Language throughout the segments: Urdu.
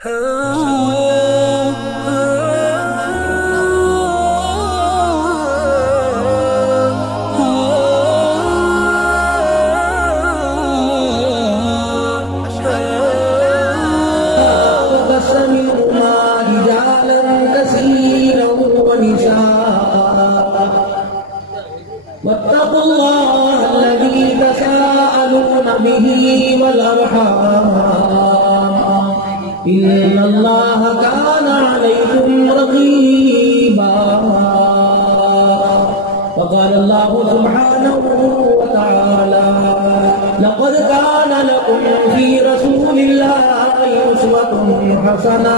واتقوا الله الذي تساءلون به والأرحام إن الله كان عليكم رقيبا. وقال الله سبحانه وتعالى: لقد كان لكم في رسول الله أسوة حسنة.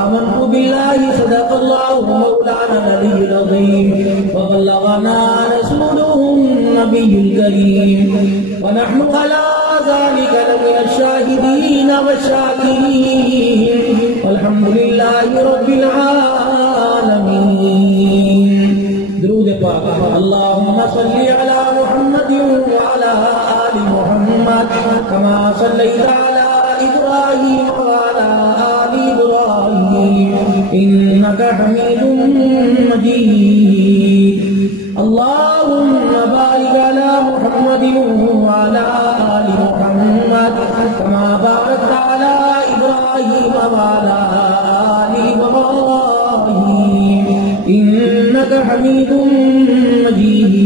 آمنت بالله صدق الله مولانا العلي العظيم وبلغنا رسوله النبي الكريم ونحن على ذلك لمن الشاهدين والشاكرين والحمد لله رب العالمين. درود پاک. اللهم صل على محمد وعلى آل محمد كما صليت على إبراهيم وعلى آل إبراهيم إنك حميد مجيد. اللهم بارك على محمد وعلى آل محمد كما باركت على إبراهيم وعلى آل إبراهيم إنك حميد مجيد.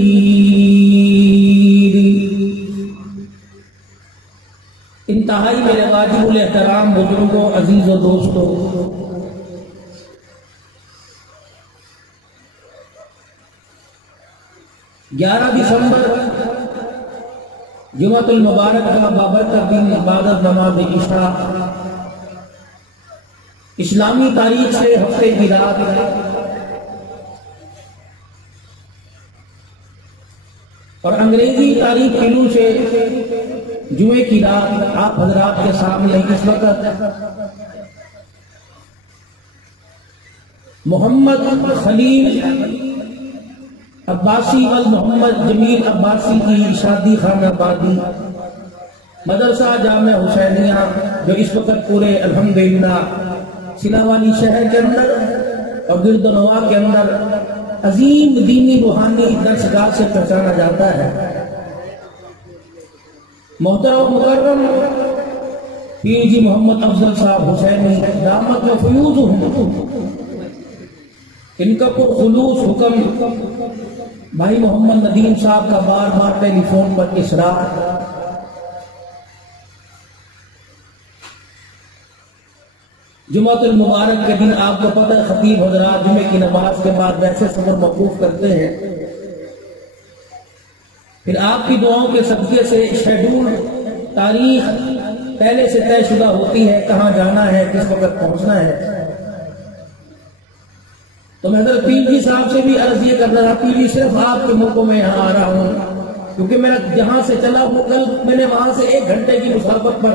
انتہائی میرے واجب الاحترام بزرگوں، عزیز و دوستوں، 11 دسمبر جمعۃ المبارک کا بابرکت دن عبادت نماز عشاء اسلامی تاریخ سے ہفتے کی رات اور انگریزی تاریخ کلو سے جمعے کی رات آپ حضرات کے سامنے اس وقت محمد خلیل عباسی وال محمد جمیل عباسی کی شادی خانہ آبادی مدرسہ جامع حسینیہ جو اس وقت پورے الحمدللہ سناوانی شہر کے اندر اور گرد و نواح کے اندر عظیم دینی روحانی درسگاہ سے پہچانا جاتا ہے. محترم مکرم پیر جی محمد افضل صاحب حسینی دامت و فیوز ان کا خلوص حکم بھائی محمد ندیم صاحب کا بار بار ٹیلی فون پر اصرار، جمعۃ المبارک کے دن آپ کو پتہ ہے خطیب حضرات جمعے کی نماز کے بعد ویسے سفر موقوف کرتے ہیں، پھر آپ کی دعاؤں کے صدقے سے شیڈول تاریخ پہلے سے طے شدہ ہوتی ہے، کہاں جانا ہے، کس وقت پہنچنا ہے. تو میں حضرت پیر جی صاحب سے بھی عرض یہ کر رہا، پیر جی صرف آپ کے ملکوں میں یہاں آ رہا ہوں کیونکہ میرا جہاں سے چلا ہوں کل میں نے وہاں سے 1 گھنٹے کی مسافت پر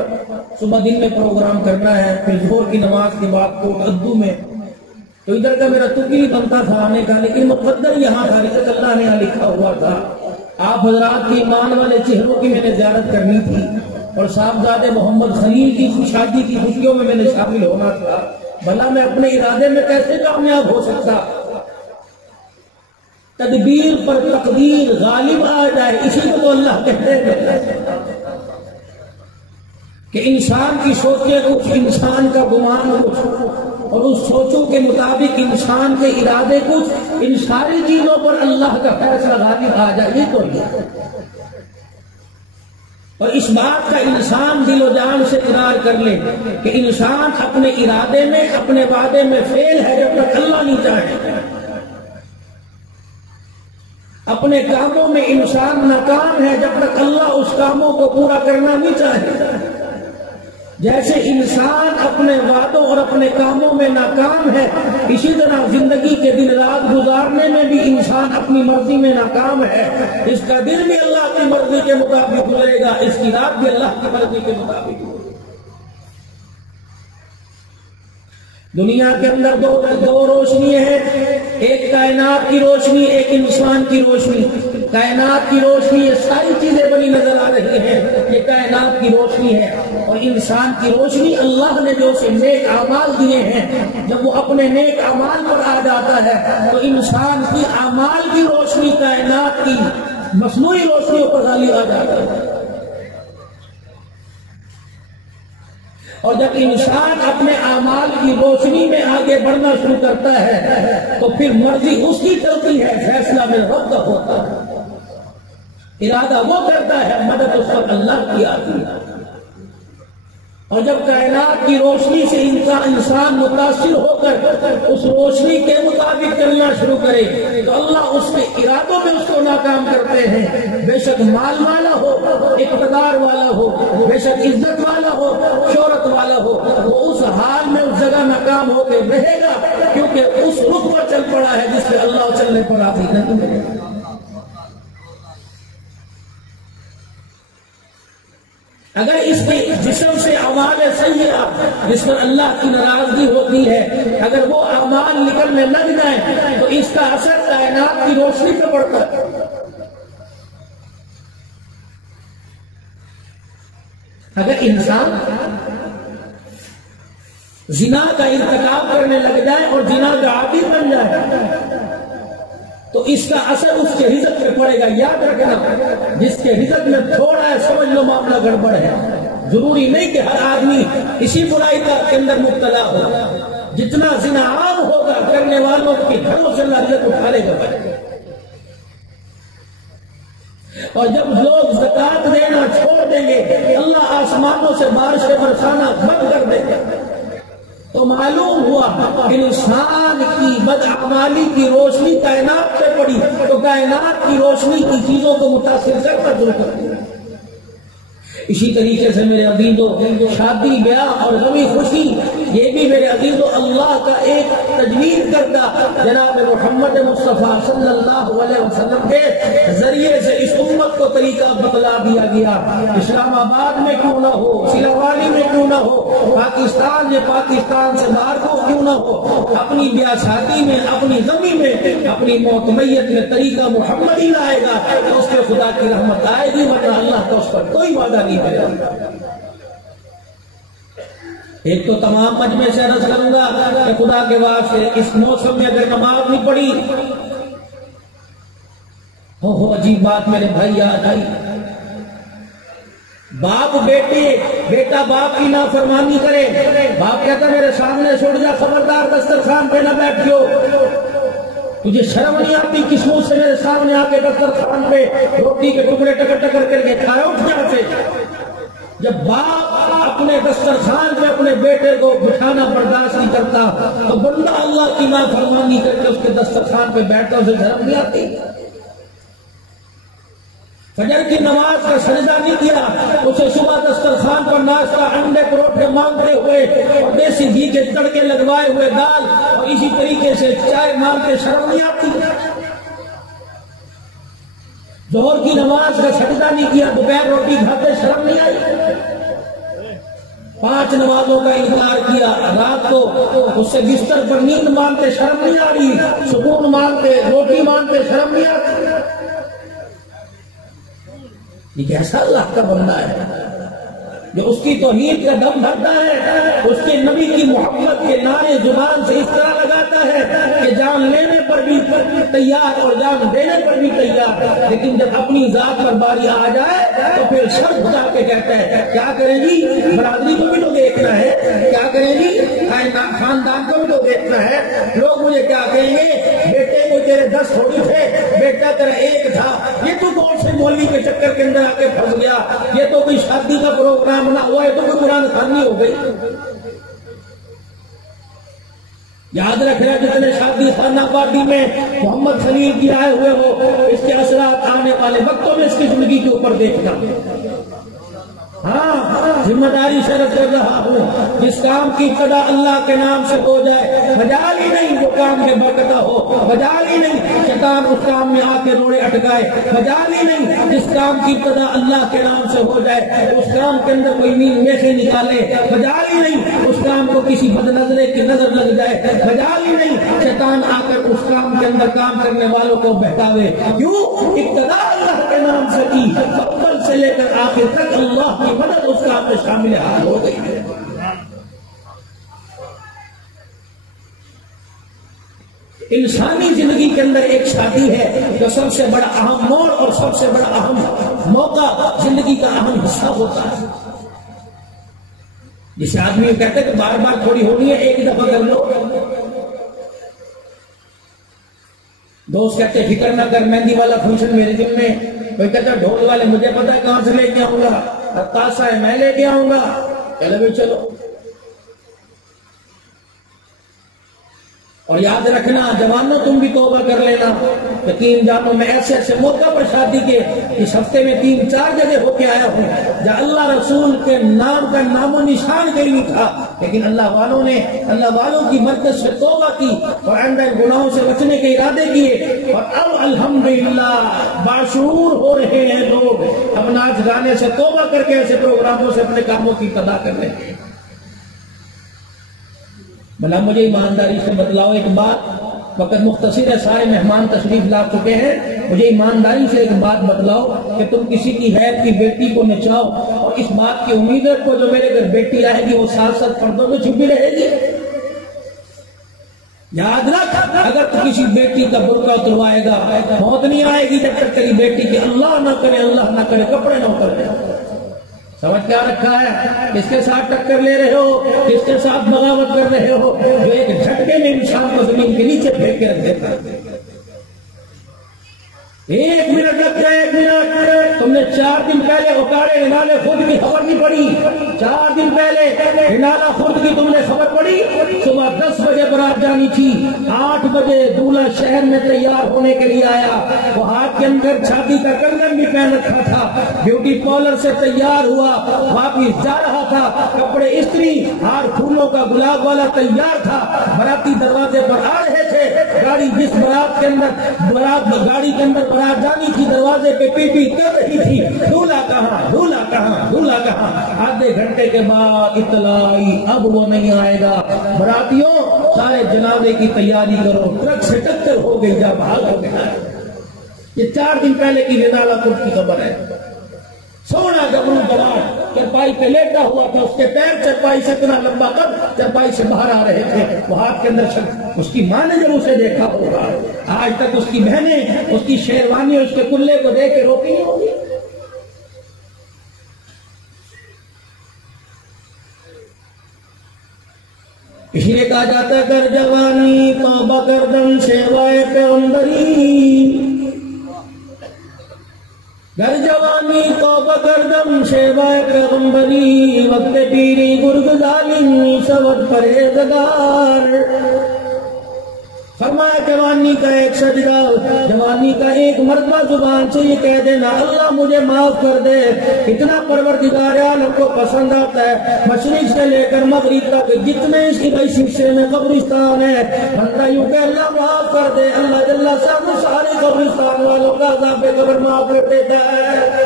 صبح دن میں پروگرام کرنا ہے، پھر ظہر کی نماز کے بعد کوٹ ادو میں، تو ادھر کا میرا تکی بنتا تھا آنے کا، لیکن مقدر یہاں تھا، اللہ نے یہاں لکھا ہوا تھا. آپ حضرات کی ایمان والے چہروں کی میں نے زیارت کرنی تھی اور صاحبزادے محمد خلیل کی شادی کی خوشیوں میں نے شامل ہونا تھا. بھلا میں اپنے ارادے میں کیسے کامیاب ہو سکتا؟ تدبیر پر تقدیر غالب آ جائے، اسی کو تو اللہ کہتے ہیں کہ انسان کی سوچیں کچھ، انسان کا گمان کچھ، اور اس سوچوں کے مطابق انسان کے ارادے کچھ، ان ساری چیزوں پر اللہ کا فیصلہ غالب آ جائے. یہ تو ہے، اور اس بات کا انسان دل و جان سے اقرار کر لے کہ انسان اپنے ارادے میں، اپنے وعدے میں فیل ہے جب تک اللہ نہیں چاہے. اپنے کاموں میں انسان ناکام ہے جب تک اللہ اس کاموں کو پورا کرنا نہیں چاہے. جیسے انسان اپنے وعدوں اور اپنے کاموں میں ناکام ہے، اسی طرح زندگی کے دن رات گزارنے میں بھی انسان اپنی مرضی میں ناکام ہے. اس کا دن بھی اللہ کی مرضی کے مطابق گزرے گا، اس کی رات بھی اللہ کی مرضی کے مطابق. دنیا کے اندر دو روشنی ہے، ایک کائنات کی روشنی، ایک انسان کی روشنی. کائنات کی روشنی، یہ ساری چیزیں بنی نظر آ رہی ہیں، یہ کائنات کی روشنی ہے۔ اور انسان کی روشنی اللہ نے جو اسے نیک اعمال دیے ہیں، جب وہ اپنے نیک اعمال پر آ جاتا ہے تو انسان کی اعمال کی روشنی کائنات کی مصنوعی روشنیوں پر غالب آ جاتا ہے۔ اور جب انسان اپنے اعمال کی روشنی میں آگے بڑھنا شروع کرتا ہے تو پھر مرضی اس کی چلتی ہے، فیصلہ میں رب کا ہوتا ہے، ارادہ وہ کرتا ہے، مدد اس پر اللہ کی آتی ہے۔ اور جب کائنات کی روشنی سے انسان متاثر ہو کر اس روشنی کے مطابق چلنا شروع کرے تو اللہ اس کے ارادوں میں اس کو ناکام کرتے ہیں۔ بے شک مال والا ہو، اقتدار والا ہو، بے شک عزت والا ہو، شہرت والا ہو، وہ اس حال میں اس جگہ ناکام ہو کے رہے گا، کیونکہ اس رخ پر چل پڑا ہے جس پہ اللہ چلنے پر راضی نہیں ہے۔ اگر اس کے جسم سے اعمال سیئہ جس پر اللہ کی ناراضگی ہوتی ہے، اگر وہ اعمال نکلنے لگ جائیں تو اس کا اثر کائنات کی روشنی پہ پڑتا ہے۔ اگر انسان زنا کا ارتکاب کرنے لگ جائے اور زنا کا عادی بن جائے تو اس کا اثر اس کے رزق پہ پڑے گا۔ یاد رکھنا، جس کے رزق میں تھوڑا ہے سمجھ لو معاملہ گڑبڑ ہے۔ ضروری نہیں کہ ہر آدمی اسی برائی کے اندر مبتلا ہو، جتنا زنا عام ہوگا کرنے والوں کے گھروں سے اللہ رزق اٹھا لے گا۔ اور جب لوگ زکات دینا چھوڑ دیں گے، اللہ آسمانوں سے بارشیں برسانا بند کر دے گا، تو معلوم ہوا انسان کی بدعمالی کی روشنی کائنات پہ پڑی تو کائنات کی روشنی کی چیزوں کو متاثر کرنا شروع کر دیا۔ اسی طریقے سے میرے عزیزو، شادی بیاہ اور غمی خوشی یہ بھی میرے عزیزو اللہ کا ایک تجوید کردہ جناب محمد مصطفیٰ صلی اللہ علیہ وسلم کے ذریعے سے اس امت کو طریقہ بتلا دیا گیا۔ اسلام آباد میں کیوں نہ ہو، سیلاوالی میں کیوں نہ ہو، پاکستان یا پاکستان سے باہر کو کیوں نہ ہو، اپنی بیاہ شادی میں، اپنی غمی میں، اپنی موت میت میں طریقہ محمد ہی لائے گا تو اس پہ خدا کی رحمت آئے گی، ورنہ اللہ کا اس پر کوئی وعدہ نہیں۔ ایک تو تمام مجمع سے عرض کروں گا کہ خدا کے واسطے اس موسم میں اگر نماز نہیں پڑھی، ہو عجیب بات میرے بھائی یاد آئی، باپ بیٹا باپ کی نافرمانی کرے، باپ کہتا میرے سامنے چھوڑ جا، خبردار دسترخوان پہ نہ بیٹھو، تجھے شرم نہیں آتی کس منہ سے میرے سامنے آ کے دسترخوان پہ روٹی کے ٹکڑے ٹکر ٹکر کر کے کھائے، اٹھ جا سے۔ جب باپ اپنے دسترخوان پہ اپنے بیٹے کو بٹھانا برداشت نہیں کرتا تو بندہ اللہ کی نافرمانی کر کے اس کے دسترخوان پہ بیٹھتا، اسے شرم نہیں آتی؟ فجر کی نماز کا سجدہ نہیں کیا، اسے صبح دسترخوان پر ناشتہ انڈے پروٹھے مانگتے ہوئے اور دیسی گھی کے تڑکے لگوائے ہوئے دال اور اسی طریقے سے چائے مانگتے شرم نہیں آتی؟ ظہر کی نماز کا سجدہ نہیں کیا، دوپہر روٹی کھاتے شرم نہیں آئی؟ 5 نمازوں کا انکار کیا، رات کو اس سے بستر پر نیند مانگتے شرم نہیں آ رہی، سکون مانگتے، روٹی مانگتے شرم نہیں آتی؟ یہ کیسا اللہ کا بندہ ہے جو اس کی توحید کا دم بھرتا ہے، اس کے نبی کی محبت کے نعرے زبان سے اس طرح لگاتا ہے کہ جان لینے پر بھی تیار اور جان دینے پر بھی تیار، لیکن جب اپنی ذات پر باری آ جائے تو پھر شرط جا کے کہتا ہے کیا کریں جی، برادری کو بھی تو دیکھنا ہے، کیا کریں جی خاندان کو بھی تو دیکھنا ہے، لوگ مجھے کیا کہیں گے، بیٹے کو تیرے 10 تھوڑی تھے، بیٹا تیرا 1 تھا، یہ تو کون سے مولوی کے چکر کے اندر آ کے پھنس گیا، یہ تو کوئی شادی کا پروگرام نہ ہوا ہے تو کوئی قرآن خوانی ہو گئی۔ یاد رکھنا جتنے شادی خانہ پارٹی میں محمد خلیل کی آئے ہوئے ہو، اس کے اثرات آنے والے وقتوں میں اس کی زندگی کے اوپر دیکھنا۔ ہاں ذمہ داری سے رکھ کر رہا ہوں، جس کام کی ابتدا اللہ کے نام سے ہو جائے، مجال ہی نہیں جو کام میں برکتہ ہو، مجال ہی نہیں شیطان اس کام میں آ کے روڑے اٹکائے، مجال ہی نہیں جس کام کی ابتدا اللہ کے نام سے ہو جائے اس کام کے اندر کوئی نیل میں سے نکالے، مجال ہی نہیں اس کام کو کسی بد نظرے کی نظر لگ جائے، مجال ہی نہیں شیطان آ کر اس کام کے اندر کام کرنے والوں کو بہکاوے۔ کیوں؟ ابتدا اللہ کے نام سے کی، اول سے لے کر آخر تک اللہ کی مدد اس کام میں شامل حال ہو گئی ہے۔ انسانی زندگی کے اندر ایک شادی ہے جو سب سے بڑا اہم موڑ اور سب سے بڑا اہم موقع، زندگی کا اہم حصہ ہوتا ہے، جسے آدمی کہتے ہیں کہ بار بار تھوڑی ہونی ہے، ایک دفعہ کر لو۔ دوست کہتے ہیں فکر نہ کر، مہندی والا فنکشن میرے دن میں، کوئی کہتا ہے ڈھول والے مجھے پتا ہے کہاں سے لے کے آؤں گا، تاسا ہے میں لے کے آؤں گا، چلو بھی چلو۔ اور یاد رکھنا جوانوں تم بھی توبہ کر لینا، یقین جانو میں ایسے ایسے موقع پر شادی کے اس ہفتے میں 3-4 جگہ ہو کے آیا ہوں جہاں اللہ رسول کے نام کا نام و نشان کہیں نہیں تھا، لیکن اللہ والوں نے اللہ والوں کی مدد سے توبہ کی اور آئندہ گناہوں سے بچنے کے ارادے کیے، اور اب الحمدللہ باشعور ہو رہے ہیں لوگ اب ناچ گانے سے توبہ کر کے ایسے پروگراموں سے اپنے کاموں کی ابتدا کر رہے ہیں۔ بھلا مجھے ایمانداری سے بتلاؤ ایک بات، وقت مختصر ہے، سارے مہمان تشریف لا چکے ہیں، مجھے ایمانداری سے ایک بات بتلاؤ کہ تم کسی کی غیر کی بیٹی کو نچاؤ اور اس بات کی امید کو جو میرے گھر بیٹی آئے گی وہ 7 پردوں میں چھپی رہے گی؟ یاد رکھ، اگر تو کسی بیٹی کا برقع اتروائے گا موت نہیں آئے گی جب تک تیری بیٹی کی اللہ نہ کرے کپڑے نہ اترے۔ سمجھ کیا رکھا ہے؟ کس کے ساتھ ٹکر لے رہے ہو، کس کے ساتھ بغاوت کر رہے ہو جو ایک جھٹکے میں انسان کو زمین کے نیچے پھینک کے رکھ دیتا ہے۔ 1 منٹ لگ جائے، 1 منٹ، تم نے 4 دن پہلے اکاڑے ہنالے خود کی خبر نہیں پڑی، 4 دن پہلے ہنالا خود کی تم نے خبر پڑی، صبح 10 بجے برات جانی تھی، 8 بجے دولہا شہر میں تیار ہونے کے لیے آیا، وہ ہاتھ کے اندر شادی کا کنگن بھی پہن رکھا تھا، بیوٹی پارلر سے تیار ہوا، واپس جا رہا تھا، کپڑے استری، ہار پھولوں کا گلاب والا تیار تھا، براتی دروازے پر آ رہے تھے، گاڑی جس برات کے اندر گاڑی کے اندر برات جانی تھی دروازے پہ پی پی کر رہی تھی، دولہا کہاں، آدھے گھنٹے کے بعد اطلاع آئی اب وہ نہیں آئے گا، براتیوں سارے جنازے کی تیاری کرو، ٹرک سے ٹکر ہو گئی، جا بھاگ ہو گیا۔ یہ 4 دن پہلے کی ہنالا خود کی خبر ہے۔ سونا گبرو جوان چرپائی پہ لیٹا ہوا تھا، اس کے پیر چرپائی سے اتنا لمبا قد چرپائی سے باہر آ رہے تھے، وہ ہاتھ کے اندر اس کی ماں نے جب اسے دیکھا ہوگا، آج تک اس کی بہنیں اس کی شیروانی اور اس کے کلے کو دیکھ کے روتی نہیں ہوگی۔ اسی لیے کہا جاتا ہے کر جوانی توبہ کر دم شیوائے پیغمبری، گر جوانی توبہ کردم شیوائے پیغمبری، وقت پیری گرگ ظالم سود پرہیزگار۔ فرمایا جوانی کا ایک سجدہ، جوانی کا ایک مرتبہ زبان سے یہ کہہ دینا اللہ مجھے معاف کر دے، اتنا پروردگار عالم کو پسند آتا ہے، مشرق سے لے کر مغرب تک جتنے اس کی بھائی حصے میں قبرستان ہے، بندہ یوں کہ اللہ معاف کر دے، اللہ جل شانہ سارے قبرستان والوں کا عذاب قبر معاف کر دیتا ہے۔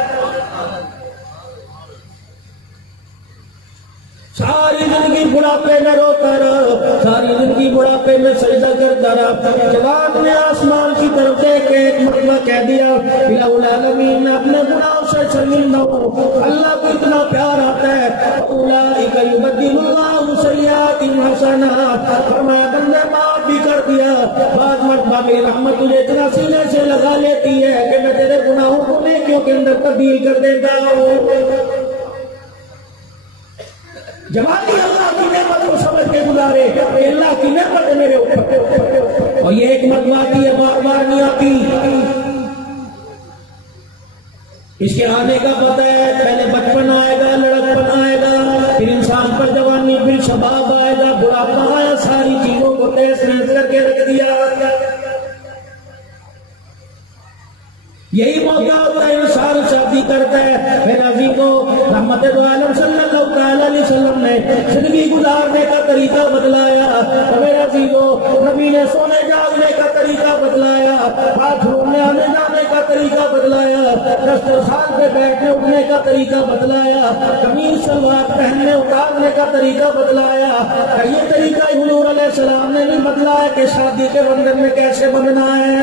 ساری زندگی بڑھاپے میں روتا رہا، ساری زندگی بڑھاپے میں سجدہ کرتا رہا، جوان نے آسمان کی طرف دیکھ کے ایک مرتبہ کہہ دیا الہ العالمین اپنے گناہوں سے شرمندہ ہوں، اللہ کو اتنا پیار آتا ہے، اولئک یبدل اللہ سیئاتہم حسنات، فرمایا بندے معاف بھی کر دیا، بعض مرتبہ میری رحمت تجھے اتنا سینے سے لگا لیتی ہے کہ میں تیرے گناہوں کو نیکیوں کے اندر تبدیل کر دیتا ہوں۔ جوانی اللہ کی نعمت کو سمجھ کے گزارے کہ اللہ کی نعمت ہے میرے اوپر، اور یہ ایک مرتبہ آتی ہے، بار بار نہیں آتی۔ اس کے آنے کا پتہ ہے، پہلے بچپن آئے گا، لڑکپن آئے گا، پھر انسان پر جوانی، پھر شباب آئے گا، بڑھاپا آیا، ساری چیزوں کو تیز کر کے رکھ دیا۔ یہی موقع ہوتا ہے انسان شادی کرتا ہے. پھر عزیزوں رحمت دو عالم صلی اللہ تعالی علیہ وسلم نے زندگی گزارنے کا طریقہ بدلایا. میرے عزیزوں نبی نے سونے جاگنے کا طریقہ بدلایا, باتھ روم میں آنے جانے کا طریقہ بدلایا, دسترخوان پہ بیٹھنے اٹھنے کا طریقہ بدلایا, قمیص شلوار پہننے اتارنے کا طریقہ بدلایا. یہ طریقہ حضور علیہ السلام نے بھی بدلایا کہ شادی کے بندھن میں کیسے بندھنا ہے.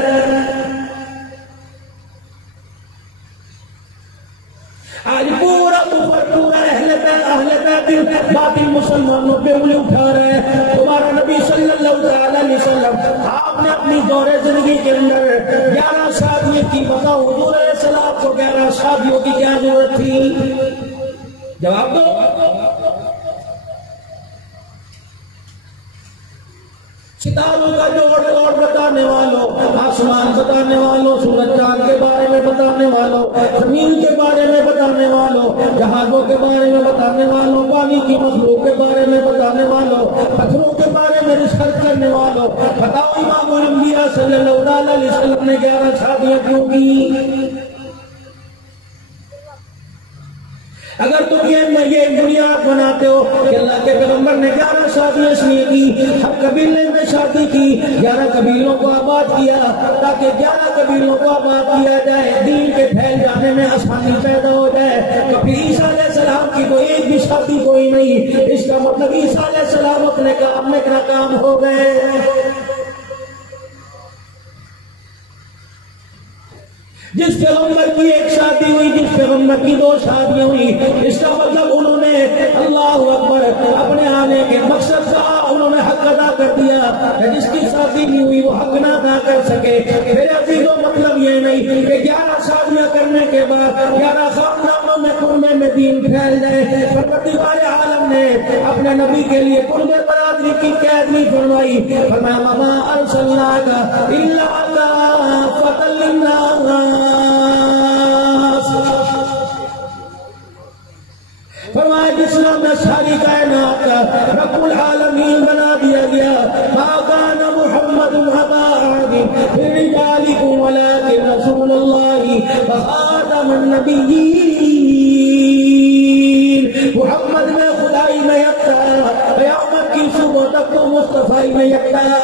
آج پورا اہل بیت باطل مسلمانوں پہ انگلی اٹھا رہے ہیں. تمہارا نبی صلی اللہ علیہ وسلم آپ نے اپنی دور زندگی کے اندر 11 شادیوں کی, بتاؤ حضور علیہ السلام کو 11 شادیوں کی کیا ضرورت تھی؟ جواب دو. ستاروں کا جوڑ توڑ بتانے والوں, آسمان بتانے والوں, سورج چاند کے بارے میں بتانے والوں, زمین کے بارے میں بتانے والوں, جہازوں کے بارے میں بتانے والوں, پانی کی مخلوق کے بارے میں بتانے والوں, پتھروں کے بارے میں ریسرچ کرنے والوں, بتاؤ امام الانبیاء صلی اللہ علیہ وسلم نے 11 شادیاں کیوں کی؟ اگر تم یہ بنیاد بناتے ہو کہ اللہ کے پیغمبر نے 11 شادیاں اس لیے کی, ہر قبیلے میں شادی کی, 11 قبیلوں کو آباد کیا تاکہ 11 قبیلوں کو آباد کیا جائے, دین کے پھیل جانے میں آسانی پیدا ہو جائے. کبھی عیسیٰ علیہ السلام کی کوئی ایک بھی شادی کوئی نہیں, اس کا مطلب عیسیٰ علیہ السلام اپنے کام میں ناکام ہو گئے. جس پیغمبر کی ایک شادی ہوئی, جس پیغمبر کی 2 شادیاں ہوئی, اس کا مطلب انہوں نے اللہ اکبر اپنے آنے کے مقصد سے انہوں نے حق ادا کر دیا. جس کی شادی نہیں ہوئی وہ حق نہ ادا کر سکے. میرے عزیزوں مطلب یہ نہیں کہ 11 شادیاں کرنے کے بعد 11 خاندانوں میں کنبے میں دین پھیل جائے. پروردگار عالم نے اپنے نبی کے لیے کنبے برادری کی قید نہیں فرمائی. فرمایا وما ارسلناک الا کافۃ للناس, فرمایا اسلام میں ساری کائنات رب العالمین بنا دیا گیا. ما کان محمد ابا احد من رجالکم ولکن رسول اللہ وخاتم النبیین. محمد میں خدائی میں یکتا ہے, قیامت کی صبح تک تو مصطفی میں یکتا ہے.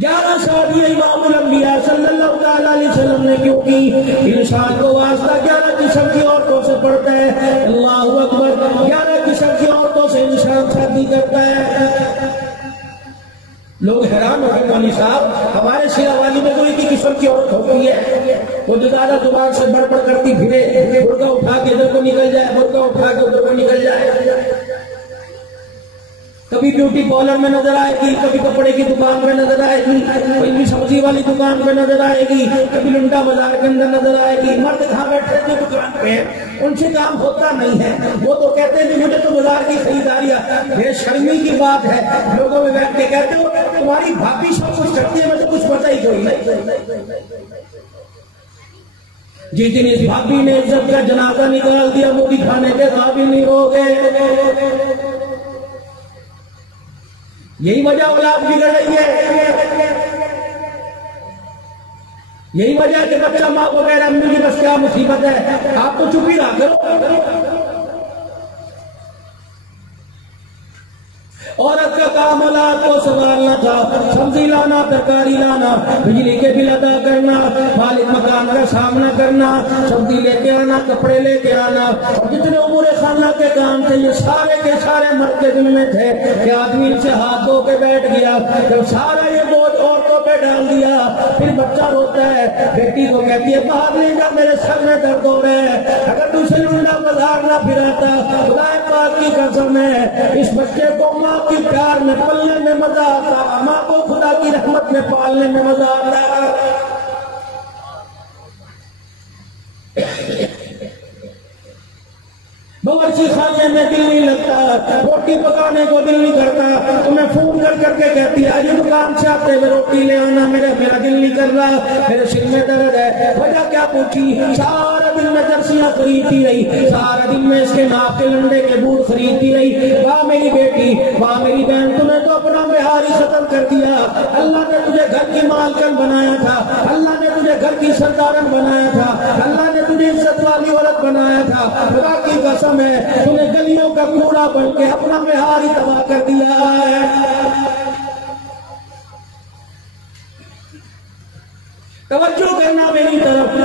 11 شادیاں امام الانبیاء صلی اللہ علیہ وسلم نے کیوں کی؟ انسان کو واسطہ 11 قسم کی عورتوں سے پڑتا ہے. اللہ اکبر, 11 قسم کی عورتوں سے انسان شادی کرتا ہے. لوگ حیران ہو گئے, مولوی صاحب ہمارے سیرا والی میں کوئی کی قسم کی عورت ہوتی ہے, وہ جو زیادہ زبان سے بڑھ بڑھ کرتی پھرے, برقع اٹھا کے ادھر کو نکل جائے, برقع اٹھا کے ادھر کو نکل جائے. کبھی بیوٹی پارلر میں نظر آئے گی, کبھی کپڑے کی دکان میں نظر آئے گی, کبھی سبزی والی دکان پہ نظر آئے گی, کبھی لنڈا بازار کے اندر نظر آئے گی. مرد کہاں بیٹھے تھے دکان پہ, ان سے کام ہوتا نہیں ہے. وہ تو کہتے ہیں مجھے تو بازار کی خریداری بے شرمی کی بات ہے. لوگوں میں بیٹھ کے کہتے ہو تمہاری بھابھی سب کچھ کرتی ہے, مجھے کچھ پتہ ہی کوئی نہیں. جس دن اس بھابھی نے عزت کا جنازہ نکال دیا وہ دکھانے کے قابل نہیں ہو گئے. یہی وجہ اولاد بگڑ رہی ہے, یہی وجہ کہ بچہ ماں کو کہہ رہا ہے امی جی بس کیا مصیبت ہے, آپ تو چپ ہی رہا کرو. عورت کا کام اولاد کو سنبھالنا تھا, سبزی لانا, ترکاری لانا, بجلی کے بل ادا کرنا, مالک مکان کا سامنا کرنا, سبزی لے کے آنا, کپڑے لے کے آنا, اور جتنے امور خانہ کے کام تھے یہ سارے کے سارے مرد کے دل میں تھے کہ آدمی سے ہاتھ دھو کے بیٹھ گیا. جب سارا یہ بوجھ عورتوں پہ ڈال دیا پھر بچہ روتا ہے, بیٹی کو کہتی ہے باہر لے جا میرے سر میں درد ہو رہا ہے. اگر دوسرے لنڈا بازار نہ پھراتا, خدا پاک کی قسم ہے اس بچے کو ماں کی پیار میں پلنے میں مزہ آتا, ماں کو خدا کی رحمت میں پالنے میں مزہ آتا. باورچی خانے میں دل نہیں لگتا, روٹی پکانے کو دل نہیں کرتا, تو میں فون کر کر کے کہتی ہے آج دکان سے آتے ہوئے روٹی لے آنا, میرا دل نہیں کر رہا, میرے سر میں درد ہے. وجہ کیا پوچھی؟ سارا دن میں جرسیاں خریدتی رہی, سارا دن میں اس کے ناپ کے لنڈے کے بوٹ خریدتی رہی. واہ میری بیٹی, واہ میری بہن, تمہیں تو اپنا بہار ہی ختم کر دیا. اللہ نے تجھے گھر کی مالکن بنایا تھا، اللہ نے تجھے گھر کی سردارن بنایا تھا، اللہ نے تجھے عزت والی عورت بنایا تھا، خدا کی قسم ہے تم نے گلیوں کا کوڑا بن کے اپنا معیار ہی تباہ کر دیا ہے۔ توجہ کرنا میری طرف،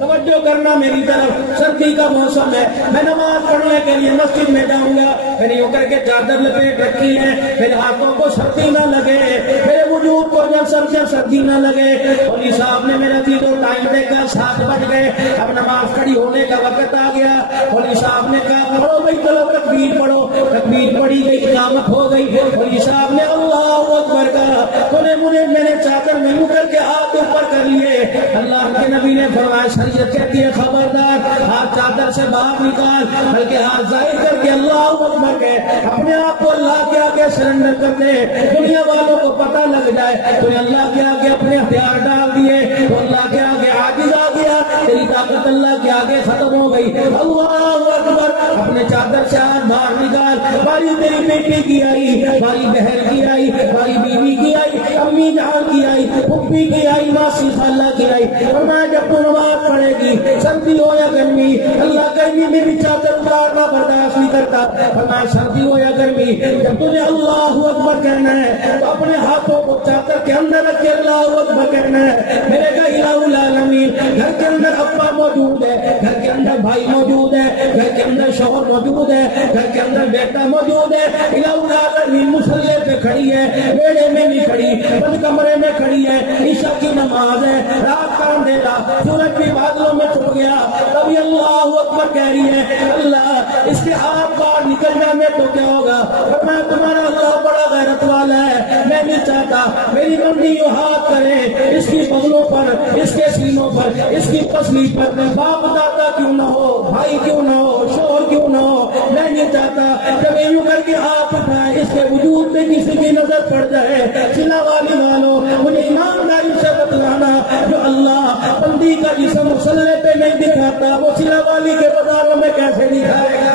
توجہ کرنا میری طرف۔ سردی کا موسم ہے، میں نماز پڑھنے کے لیے مسجد میں جاؤں گا، میں نے یوں کر کے چادر لپیٹ رکھی ہے، میرے ہاتھوں کو سردی نہ لگے، میرے وجود کو جب سردی نہ لگے۔ مولوی صاحب نے میرا تیرو ٹائم دیکھا، 7 بج گئے، اب نماز کھڑی ہونے کا وقت آ گیا۔ مولوی صاحب نے کہا پڑھو بھائی، چلو تکبیر پڑھو، تکبیر پڑھی گئی، اقامت ہو گئی۔ مولوی صاحب نے اللہ اکبر کہا، تو نے مجھے میرے چادر میں یوں کر کے ہاتھ اوپر کر لیے۔ اللہ کے نبی نے فرمایا شریعت کہتی ہے خبردار، ہاتھ چادر سے باہر نکال، بلکہ ہاتھ ظاہر کر کے اللہ اکبر کہ اپنے آپ کو اللہ کے آگے سرنڈر کر دے، دنیا والوں کو پتہ لگ جائے تو اللہ کے آگے اپنے ہتھیار ڈال دیے، تو اللہ کے آگے عاجز آ گیا، تیری طاقت اللہ کے آگے ختم ہو گئی۔ اللہ اکبر، اپنے چادر سے ہاتھ باہر نکال، باری تیری بیٹی کی آئی، باری بہن کی آئی، باری بیوی کی آئی، امی جان کی آئی، پھپھی کی آئی، ماسی خالہ کی آئی۔ فرمایا جب تو نماز پڑھے گی، سردی ہو یا گرمی، اللہ گرمی میں بھی چادر اتارنا برداشت نہیں کرتا۔ فرمایا سردی ہو یا گرمی، جب تجھے اللہ اکبر کہنا ہے تو اپنے ہاتھوں کو چادر کے اندر رکھ کے اللہ اکبر کہنا ہے۔ میرے کا الہ العالمین، گھر کے اندر ابا موجود ہے، گھر کے اندر بھائی موجود ہے، گھر کے اندر شوہر موجود ہے، گھر کے اندر بیٹا موجود ہے، الہ العالمین مصلی پہ کھڑی ہے، بیڑے میں نہیں کھڑی، بند کمرے میں کھڑی ہے، عشاء کی نماز ہے، رات کا اندھیرا، سورج بھی بادلوں میں چھپ گیا، تبھی اللہ اکبر کہہ رہی ہے اللہ اس کے ہاتھ باہر نکل جانے تو کیا ہوگا؟ میں تمہارا اللہ بڑا غیرت والا ہے، میں نہیں چاہتا میری بندی یوں ہاتھ کرے اس کی بغلوں پر، اس کے سینوں پر، اس کی پسلی پر، باپ دادا کیوں نہ ہو، بھائی کیوں نہ ہو، شوہر کیوں نہ ہو، میں نہیں چاہتا جب یوں کر کے ہاتھ اٹھائے اس کے وجود پہ کسی کی نظر پڑ جائے۔ چلا والی والوں مجھے ایمانداری سے بتلانا، جو اللہ بندی کا جسم مسلح پہ نہیں دکھاتا وہ چلا والی کے بازاروں میں کیسے دکھائے گا؟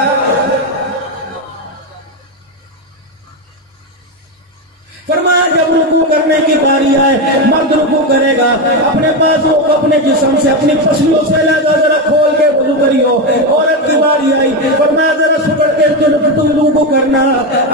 فرمایا جب رکوع کرنے کی باری آئے، مرد رکوع کرے گا، اپنے بازوں کو اپنے جسم سے اپنی پسلیوں سے لگا ذرا کھول کے وضو کریو۔ عورت کی باری آئی، فرمایا ذرا سکڑ کے تم رکوع کرنا،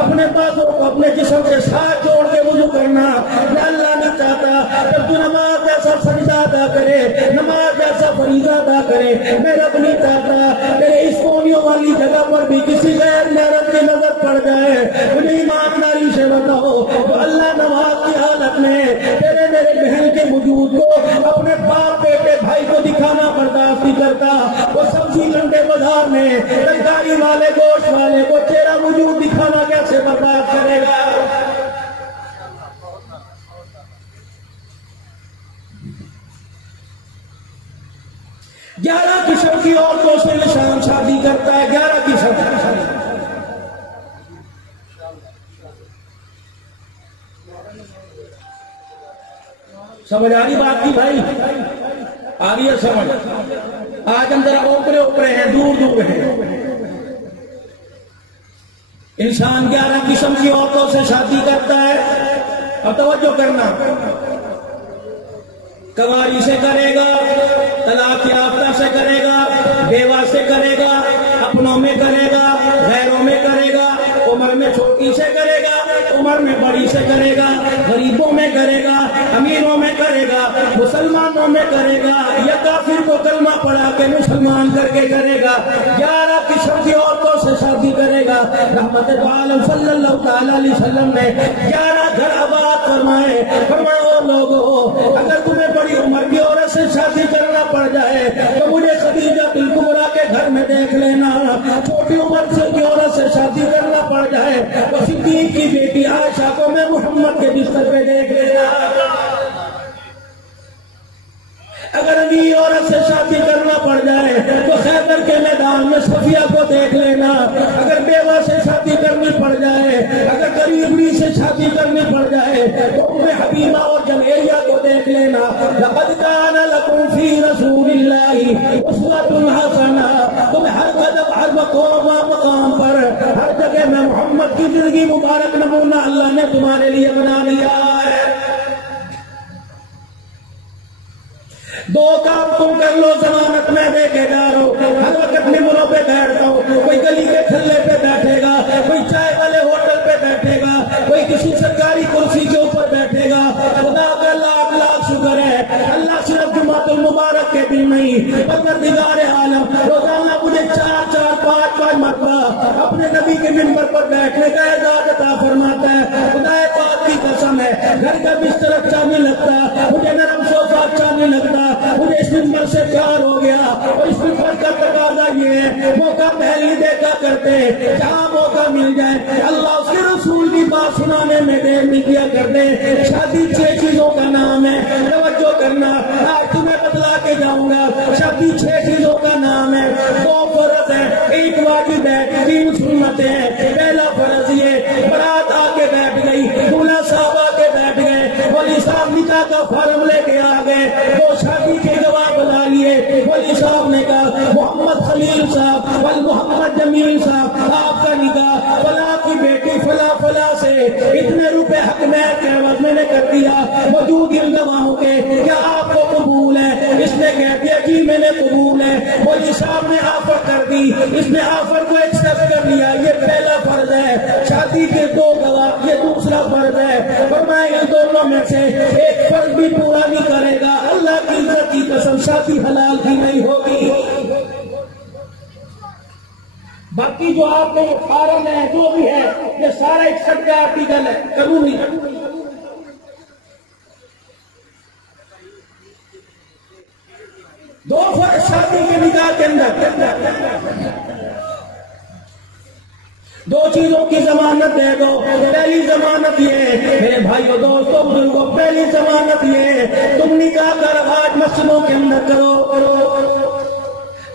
اپنے بازوں کو اپنے جسم کے ساتھ جوڑ کے وضو کرنا۔ یا اللہ نہیں چاہتا جب تو نماز جیسا سجدہ ادا کرے، نماز جیسا فریضہ ادا کرے، میں رب نہیں چاہتا میرے اس کونیوں والی جگہ پر بھی کسی غیر غیرت کی نظر پڑ جائے۔ مجھے ایمانداری سے بتاؤ اللہ نماز کی حالت میں تیرے میرے بہن کے وجود کو اپنے باپ بیٹے بھائی کو دکھانا برداشت نہیں کرتا، وہ سبزی منڈے بازار میں ترکاری والے گوشت والے کو تیرا وجود دکھانا کیسے برداشت کرے گا؟ گیارہ قسم کی عورتوں سے انسان شادی کرتا ہے، 11 قسم کی۔ سمجھ آ رہی بات کی بھائی؟ آ رہی ہے سمجھ؟ آج ہم ذرا اوپرے ہیں، دور ہیں۔ انسان 11 قسم کی عورتوں سے شادی کرتا ہے، اور توجہ کرنا، کنواری سے کرے گا، طلاق یافتہ سے کرے گا، بیوہ سے کرے گا، اپنوں میں کرے گا، غیروں میں کرے گا، عمر میں چھوٹی سے کرے گا، عمر میں بڑی سے کرے گا، غریبوں میں کرے گا، امیروں میں کرے گا، مسلمانوں میں کرے گا، یا کافر کو کلمہ پڑھا کے مسلمان کر کے کرے گا۔ 11 قسم کی عورتوں سے شادی کرے گا۔ رحمت عالم صلی اللہ تعالی علیہ وسلم نے 11 گھر آباد فرمائے۔ فرمایا لوگوں اگر تمہیں بڑی عمر کی عورت سے شادی کرنا پڑ جائے تو مجھے خدیجہ الکبریٰ کے گھر میں دیکھ لینا، چھوٹی عمر کی عورت سے شادی کرنا پڑ جائے تو صدیق کی بیٹی عائشہ کو میں محمد کے بستر پہ دیکھ لینا، اگر امیر عورت سے شادی کرنا پڑ جائے تو خیبر کے میدان میں صفیہ کو دیکھ لینا، اگر بیوہ سے شادی کرنی پڑ جائے، اگر غریبی سے شادی کرنی پڑ جائے تو ام حبیبہ اور جویریہ کو دیکھ لینا۔ لقد کان لکم فی رسول اللہ اسوۃ حسنہ، تم ہر قدم ہر مقام پر ہر جگہ میں محمد کی زندگی مبارک نمونہ اللہ نے تمہارے لیے بنا لیا ہے۔ دو کام تم کر لو ضمانت میں دے کے جا رہا ہوں. ہر وقت نمبروں پہ بیٹھتا ہوں, کوئی گلی کے تھلے پہ بیٹھے گا, کوئی چائے والے ہوٹل پہ بیٹھے گا, کوئی کسی سرکاری کرسی کے اوپر بیٹھے گا. خدا کا لاکھ لاکھ شکر ہے, اللہ صرف جمعۃ المبارک کے دن نہیں, پروردگار عالم روزانہ مجھے 4 5 مرتبہ اپنے نبی کے منبر پر بیٹھنے کا اعزاز عطا فرماتا ہے. خدا پاک کی قسم ہے, گھر کا بستر اچھا نہیں لگتا مجھے, نرم صوفہ اچھا نہیں لگتا مجھے, اس منبر سے پیار ہو گیا. اور اس منبر کا تقاضا یہ ہے, موقع پہلے دیکھا کرتے, جہاں موقع مل جائے اللہ اس کے رسول کی بات سنانے میں دیر نہیں کیا کرتے. شادی 6 چیزوں کا نام ہے, توجہ کرنا, آج تمہیں بتلا کے جاؤں گا. شادی 6 چیزوں کا نام ہے, 2 فرض ہے, 1 واجب ہے, 3 سنتیں ہیں. پہلا فرض یہ, برات آ کے بیٹھ گئی, دولہا صاحب آ کے بیٹھ گئے, ولی صاحب نکاح کا فارم لے کے آ گئے, 2 شادی کے گواہ بنا لیے. ولی صاحب نے کہا محمد خلیل صاحب ولی محمد جمیل صاحب, آپ کا نکاح فلاں کی بیٹی فلاں فلاں سے اتنے روپے حق میں عوض میں نے کر دیا, موجود ان گواہوں کے, کیا آپ کو قبول ہے؟ اس نے کہہ دیا جی میں نے قبول ہے. ولی صاحب نے آفر کر دی, اس نے آفر کو ایکسپٹ کر لیا. یہ پہلا فرض ہے, شادی کے 2 گواہ. یہ دوسرا فرض ہے, فرمایا ان دونوں میں سے ایک فرض بھی پورا نہیں کرے گا, اللہ کی عزت کی قسم شادی حلال کی نہیں ہوگی. باقی جو آپ کے فارم ہے جو بھی ہے یہ سارا 61 کا آرٹیکل ہے, قانونی. 2 فرض شادی کے نکاح کے اندر, 2 چیزوں کی ضمانت دے دو. پہلی ضمانت یہ میرے بھائیوں دوستوں بزرگوں, پہلی ضمانت یہ تم نکاح کا رواج مسجدوں کے اندر کرو.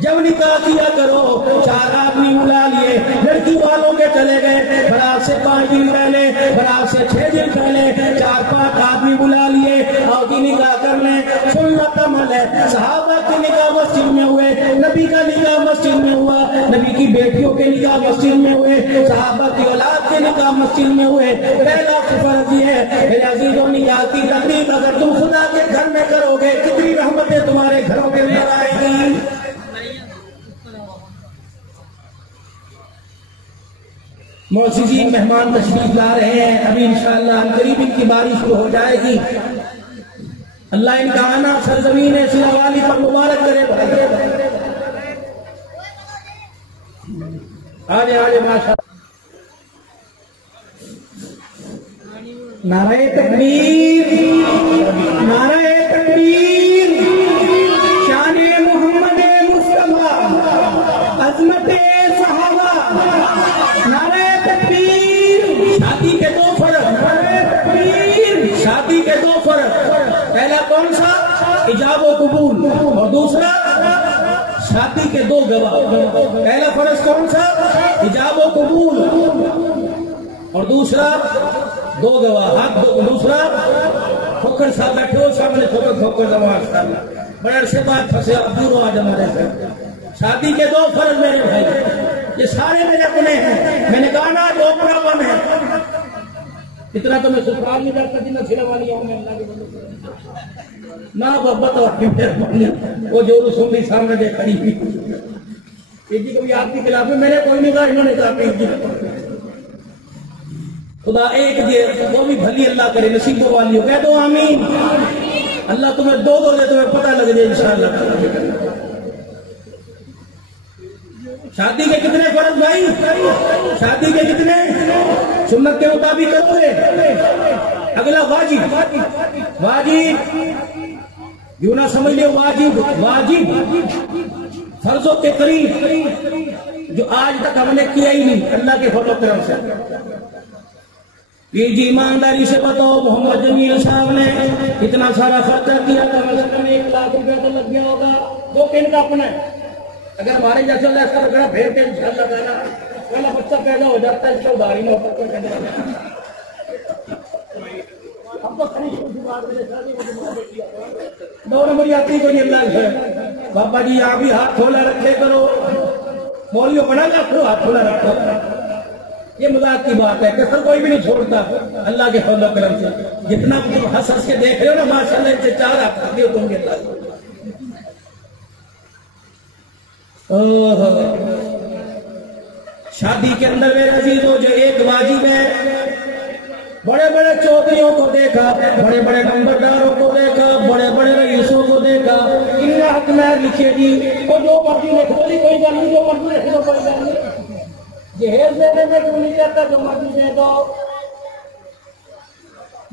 جب نکاح کیا کرو 4 آدمی بلا لیے, لڑکی والوں کے چلے گئے, برات سے 5 دن پہلے, برات سے 6 دن پہلے 4-5 آدمی بلا لیے, اور کی نکاح کرنے. سنت عمل ہے, صحابہ کے نکاح مسجد میں ہوئے, نبی کا نکاح مسجد میں ہوا, نبی کی بیٹیوں کے نکاح مسجد میں ہوئے, صحابہ کی اولاد کے نکاح مسجد میں ہوئے. پہلا فرض یہ ہے میرے عزیزوں, نکاح کی تقریب اگر تم خدا کے گھر میں کرو گے کتنی رحمتیں تمہارے گھروں کے اندر آئیں گی. معززین مہمان تشریف لا رہے ہیں, ابھی انشاءاللہ قریب ان کی باری شروع ہو جائے گی. اللہ ان کا آنا سرزمین اسلام والی پر مبارک کرے. آجے آجے ماشاء نعرہ تکبیر, نعرہ تکبیر, شان محمد مصطفیٰ, عظمت صحابہ, نعرہ تکبیر. شادی کے 2 فرض, نعرہ تکبیر. شادی کے 2 فرض, پہلا کون سا؟ ایجاب و قبول, اور دوسرا شادی کے 2 گواہ. پہلا فرض کون سا؟ ایجاب و قبول, اور دوسرا 2 گواہ. دوسرا ٹھوکر صاحب بیٹھے ہو سامنے, ٹھوکر زمان بڑے عرصے بعد پھنسے, اب دور ہو آج ہمارے سے. شادی کے 2 فرض میرے بھائی, یہ سارے میرے اپنے ہیں. میں نے کہا نا جو اپنا من ہے, اتنا تو میں سسرال نہیں کرتا جی, نہ سیرا والی ہوں میں اللہ کے بندے نہ محبت اور مہربانی. وہ جو رسول سامنے دے کھڑی ہوئی جی کبھی آپ کے خلاف میں نے کوئی نہیں کہا, انہوں نے کہا خدا ایک دے, وہ بھی بھلی اللہ کرے, نصیبوں والی ہو. کہہ دو آمین. اللہ تمہیں 2 دے, تمہیں پتہ لگ جائے انشاءاللہ. شادی کے کتنے فرض بھائی؟ شادی کے کتنے؟ سنت کے مطابق کرو گے. اگلا واجب, واجب یوں نہ سمجھ لو, واجب واجب فرضوں کے قریب جو آج تک ہم نے کیا ہی نہیں اللہ کے فضل و کرم سے. یہ جی ایمانداری سے بتاؤ, محمد جمیل صاحب نے اتنا سارا خرچہ کیا تھا, مثلاً 1 لاکھ روپے تو لگ گیا ہوگا. 2 کن کا اپنا ہے, اگر ہمارے جیسے اللہ اس کا رکھنا پھیر کے انشاءاللہ تعالیٰ پہلا بچہ پیدا ہو جاتا ہے, اس کا ادھاری نہ ہوتا کوئی کہنے ہم تو خرید شادی 2 نمبر آتی کوئی اللہ ہے. بابا جی آپ بھی ہاتھ کھولا رکھے کرو, مولیوں بنا رکھو, ہاتھ کھولا رکھو. یہ مذاق کی بات ہے, کسر کوئی بھی نہیں چھوڑتا اللہ کے فضل و کرم سے. جتنا ہنس ہنس کے دیکھ رہے ہو نا ماشاءاللہ, ان سے 4 ہاتھ آتے ہو تم کے اللہ. شادی کے اندر میرے عزیزوں جو ایک واجب ہے، بڑے بڑے چودھریوں کو دیکھا، بڑے بڑے نمبرداروں کو دیکھا، بڑے بڑے رئیسوں کو دیکھا، انہیں حق میں لکھے جی وہ جو مرضی لکھ دو، کوئی گل نہیں، جو مرضی لکھ دو کوئی گل نہیں، جہیز دینے میں کیوں نہیں کہتا جو مرضی دے دو،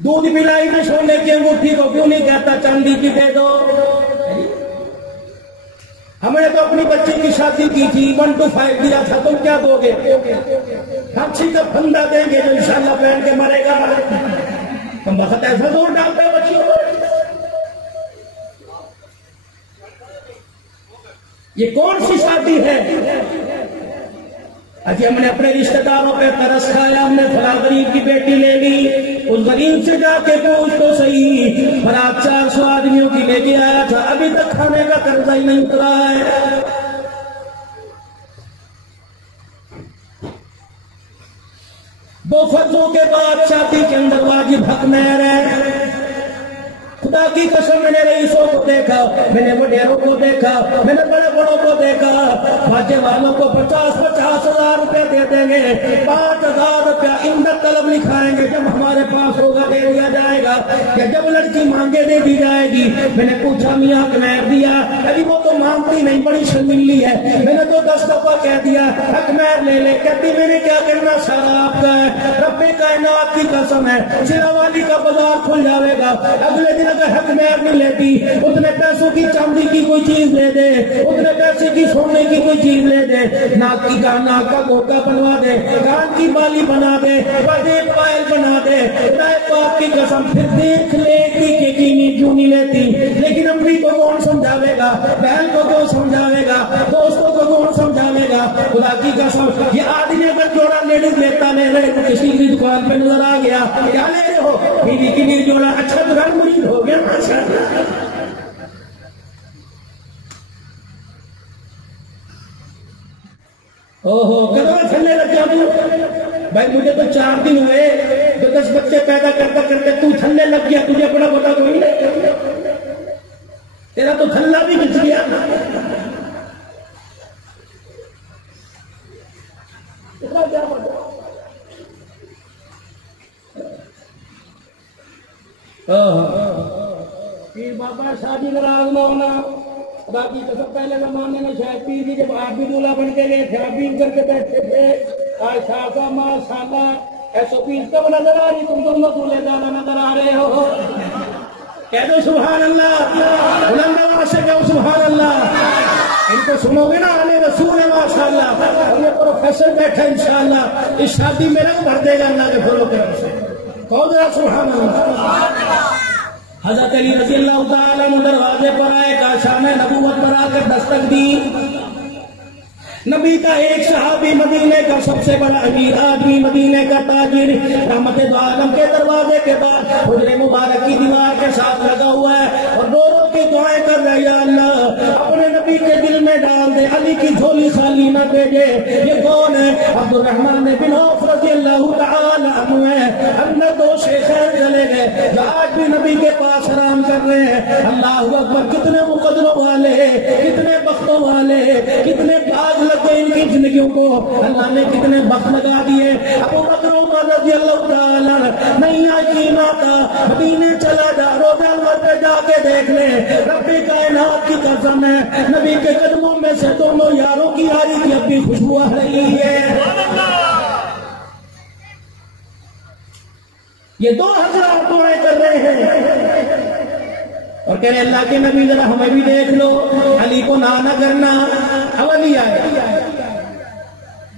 دودھ پلائی میں سونے کی انگوٹھی کو کیوں نہیں کہتا چاندی کی دے دو۔ ہم نے تو اپنی بچی کی شادی کی تھی 1 to 5 دیا تھا، تم کیا دو گے؟ ہنسی کا پھندا دیں گے جو انشاءاللہ پہن کے مرے گا۔ ہم بہت ایسا زور ڈالتے ہیں بچیوں کو۔ یہ کون سی شادی ہے؟ اجی ہم نے اپنے رشتہ داروں پہ ترس کھایا، ہم نے فلاں غریب کی بیٹی لے لی، اس غریب سے جا کے پوچھ تو صحیح، برات 400 آدمیوں کی لے کے آیا تھا، ابھی تک کھانے کا قرضہ ہی نہیں اترا ہے۔ دو فرضوں کے بعد شادی کے اندر واجب حق مہر ہے۔ خدا کی قسم میں نے رئیسوں کو دیکھا، میں نے وڈیروں کو دیکھا، میں نے بڑے بڑوں کو دیکھا، باجے والوں کو 50-50 ہزار روپے دے دیں گے، 5,000 روپیہ اندر طلب لکھائیں گے، جب ہمارے پاس ہوگا دے دیا جائے گا، یا جب لڑکی مانگے دے دی جائے گی۔ میں نے پوچھا میاں حق مہر دیا؟ ابھی وہ تو مانگتی نہیں، بڑی شرمیلی ہے۔ میں نے تو 10 دفعہ کہہ دیا حق مہر لے لے، کہتی میں نے کیا کرنا، سارا آپ کا ہے، رب کائنات کی قسم ہے شیرا والی کا بازار کھل جائے گا، اگلے دن اگر حق مہر نہیں لیتی، اتنے پیسوں کی چاندی کی کوئی چیز لے دے، اتنے پیسے کی سونے کی کوئی چیز لے دے، ناک کا گوکا بنوا دے، کان کی بالی بنا دے، ایک پائل بنا دے، پاک کی قسم پھر دیکھ لے کہ کیوں نہیں لیتی۔ لیکن امی کو کون سمجھاوے گا، بہن کو کون سمجھاوے گا، دوستوں کو کون سمجھاوے گا؟ خدا کی قسم یہ آدمی اگر جوڑا لیڈیز لیتا لے رہے، کسی کی دکان پہ نظر آ گیا، کیا لے رہے ہو؟ بیوی کے لیے جوڑا، اچھا تو گھر مرید ہو گیا ماشاءاللہ۔ کدھر تھلے لگ جا تو بھائی، مجھے تو 4 دن ہوئے، 10 بچے پیدا کرتا کرتے تو تھلے لگ گیا، تجھے بڑا بتا کوئی نہیں، تیرا تو تھلا بھی بچ گیا۔ پیر بابا شادی ناراض نہ ہونا، خدا کی قسم پہلے زمانے میں شاید پیر جی جب آپ بھی دولہا بن کے گئے تھے، آپ بھی کر کے بیٹھے تھے، آج شاہ ماشاءاللہ 120 کب نظر آ رہی، تم دونوں دولہے دانا نظر آ رہے ہو، کہہ دو سبحان اللہ، بلند آواز سے کہو سبحان اللہ۔ ان کو سنو گے نا، آنے رسول ہے ماشاءاللہ، اور یہ پروفیسر بیٹھا انشاءاللہ اس شادی میں رنگ بھر دے گا اللہ کے فضل و کرم سے، کہو ذرا سبحان اللہ۔ حضرت علی رضی اللہ تعالیٰ عنہ دروازے پر آئے، کہا شام نبوت پر آ کر دستک دی۔ نبی کا ایک صحابی، مدینے کا سب سے بڑا امیر آدمی، مدینے کا تاجر، رحمت دو عالم کے دروازے کے بعد حجرے مبارک کی دیوار کے ساتھ لگا ہوا ہے اور رو رو کے دعائیں کر رہا ہے، یا اللہ اپنے نبی کے دل میں ڈال دے، علی کی جھولی خالی نہ بھیجے۔ یہ کون ہے؟ عبد الرحمن بن عوف رضی اللہ تعالی عنہ ہے۔ اندر 2 شیخین چلے گئے جو آج بھی نبی کے پاس آرام کر رہے ہیں۔ اللہ اکبر، کتنے مقدروں والے، کتنے بختوں والے، کتنے باغ لگے ان کی زندگیوں کو، اللہ نے کتنے بخت لگا دیے۔ ابو بکر عمر رضی اللہ تعالیٰ نہیں یقین آتا، مدینے چلا جا، روضہ انور پہ جا کے دیکھ لے، رب کائنات کی قسم ہے نبی کے قدموں میں سے دونوں یاروں کی یاری کی اب بھی خوشبو آ رہی ہے۔ یہ 2 حضرات دعائیں کر رہے ہیں اور کہہ رہے اللہ کے نبی ذرا ہمیں بھی دیکھ لو، علی کو نہ کرنا۔ اب علی آئے،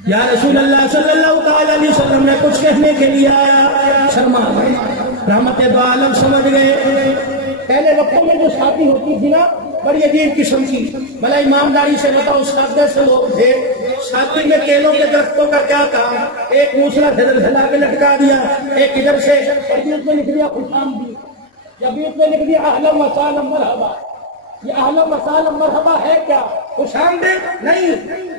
یا رسول اللہ صلی اللہ تعالی علیہ وسلم نے کچھ کہنے کے لیے آیا، شرما گئے۔ رحمت دو عالم سمجھ گئے، پہلے وقتوں میں جو شادی ہوتی تھی نا بڑی عجیب قسم کی، بھلا ایمانداری سے بتاؤ، سادے سے لوگ تھے، شادی میں کیلوں کے درختوں کا کیا کام، ایک موسلا ہلا کے لٹکا دیا، ایک ادھر سے بیچ میں لکھ دیا خوش آمدید، یا بیچ میں لکھ دیا اہلا وسہلا مرحبا۔ یہ اہلا وسہلا مرحبا ہے کیا؟ خوش آمدید نہیں،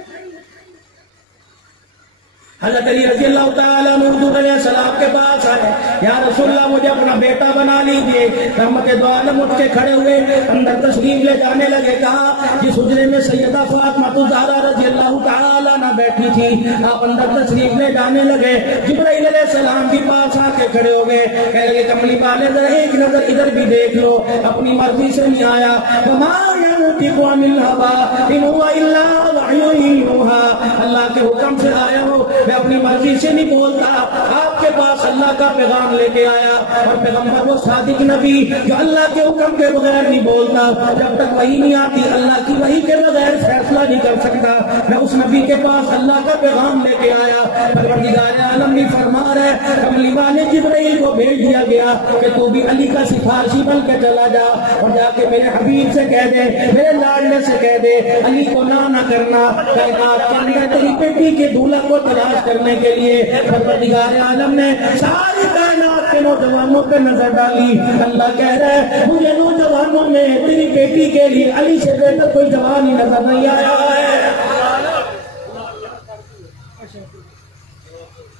حضرت علی رضی اللہ تعالیٰ عنہ حضور علیہ السلام کے پاس آئے، یا رسول اللہ مجھے اپنا بیٹا بنا لیجیے۔ رحمت دو عالم اٹھ کے کھڑے ہوئے، اندر تشریف لے جانے لگے۔ کہا جس حجرے میں سیدہ فاطمہ الزہرا رضی اللہ تعالیٰ عنہ بیٹھی تھی، آپ اندر تشریف لے جانے لگے۔ جبرائیل علیہ السلام بھی پاس آ کے کھڑے ہو گئے، کہنے لگے کملی والے ذرا ایک نظر ادھر بھی دیکھ لو، اپنی مرضی سے نہیں آیا۔ وما ينطق عن الهوى ان هو الا وحی یوحی، اللہ کے حکم سے آیا ہو، میں اپنی مرضی سے نہیں بولتا، آپ کے پاس اللہ کا پیغام لے کے آیا۔ اور پیغمبر وہ صادق نبی جو اللہ کے حکم کے بغیر نہیں بولتا، جب تک وحی نہیں آتی اللہ کی وحی کے بغیر فیصلہ نہیں کر سکتا۔ میں اس نبی کے پاس اللہ کا پیغام لے کے آیا۔ پروردگار عالم بھی فرما رہا ہے، کملی والے جبرائیل کو بھیج دیا گیا کہ تو بھی علی کا سفارشی بن کے چلا جا اور جا کے میرے حبیب سے کہہ دے، میرے لاڈلے سے کہہ دے علی کو نہ کرنا، کائنات کے اندر تیری بیٹی کے دولہا کو تلاش کرنے کے لیے۔ پروردگار عالم نے ساری کائنات کے نوجوانوں پہ نظر ڈالی، اللہ کہہ رہا ہے مجھے نوجوانوں میں تیری بیٹی کے لیے علی سے بہتر کوئی جوان ہی نظر نہیں آیا ہے۔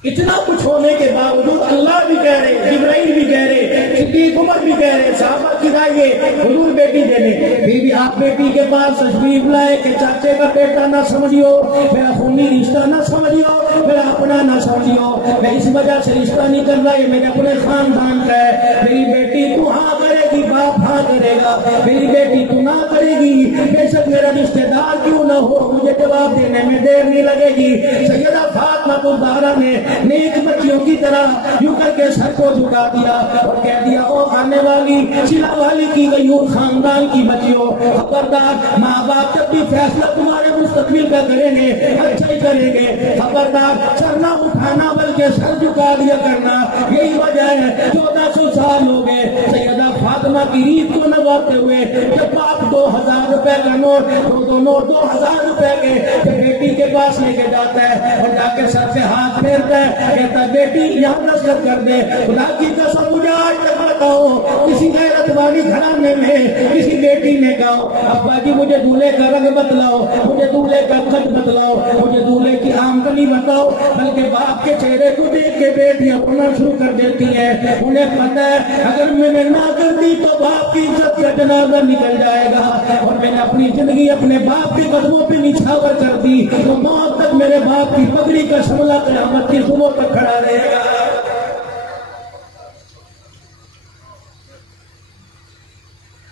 اتنا کچھ ہونے کے باوجود اللہ بھی کہہ رہے، جبرائیل بھی کہہ رہے، صدیق عمر بھی کہہ رہے، صحابہ کی رائے حضور بیٹی دینے، پھر بھی آپ بیٹی کے پاس تشریف لائے کہ چاچے کا بیٹا نہ سمجھیو، میرا خونی رشتہ نہ سمجھیو، میرا اپنا نہ سمجھیو، میں اس وجہ سے رشتہ نہیں کر رہا، یہ میرے اپنے خاندان کا ہے۔ میری بیٹی تو ہاں کرے گی، باپ ہاں کرے گا، میری بیٹی تو نہ کرے گی، بے شک میرا رشتہ دار کیوں نہ ہو، مجھے جواب دینے میں دیر نہیں لگے گی۔ سیدہ فاطمہ الزہرا نے نیک بچیوں کی طرح یوں کر کے سر کو جھکا دیا اور کہہ دیا او آنے والی سلا والی کی غیور خاندان کی بچیوں، خبردار ماں باپ جب بھی فیصلہ تمہارے مستقبل کا کریں گے اچھا ہی کریں گے، خبردار سر نہ اٹھانا بلکہ سر جھکا دیا کرنا۔ یہی وجہ ہے 1400 سال ہو گئے سیدہ فاطمہ کی عید کو نبھاتے ہوئے جب باپ 2000 روپے کا نوٹ 2000 روپے کے بیٹی کے پاس لے کے جاتا ہے اور جا کے سر سے ہاتھ پھیرتا ہے، کہتا بیٹی یہاں دستخط کر دے، خدا کی قسم مجھے آج تک بتاؤ کسی غیرت والی گھرانے میں کسی بیٹی نے کہا ابا جی مجھے دولہے کا رنگ بتلاؤ، مجھے دولہے کا قد بتلاؤ، مجھے دولہے کی آمدنی بتاؤ، بلکہ باپ کے چہرے کو دیکھ کے بیٹیاں پڑھنا شروع کر دیتی ہیں۔ انہیں پتہ ہے اگر میں نے نہ کر دی تو باپ کی عزت کا جنازہ نکل جائے گا، اور میں نے اپنی زندگی اپنے باپ کے قدموں پہ نچھاور کر دی تو موت تک میرے باپ کی پگڑی کا شملہ قیامت کی صبح تک کھڑا رہے گا۔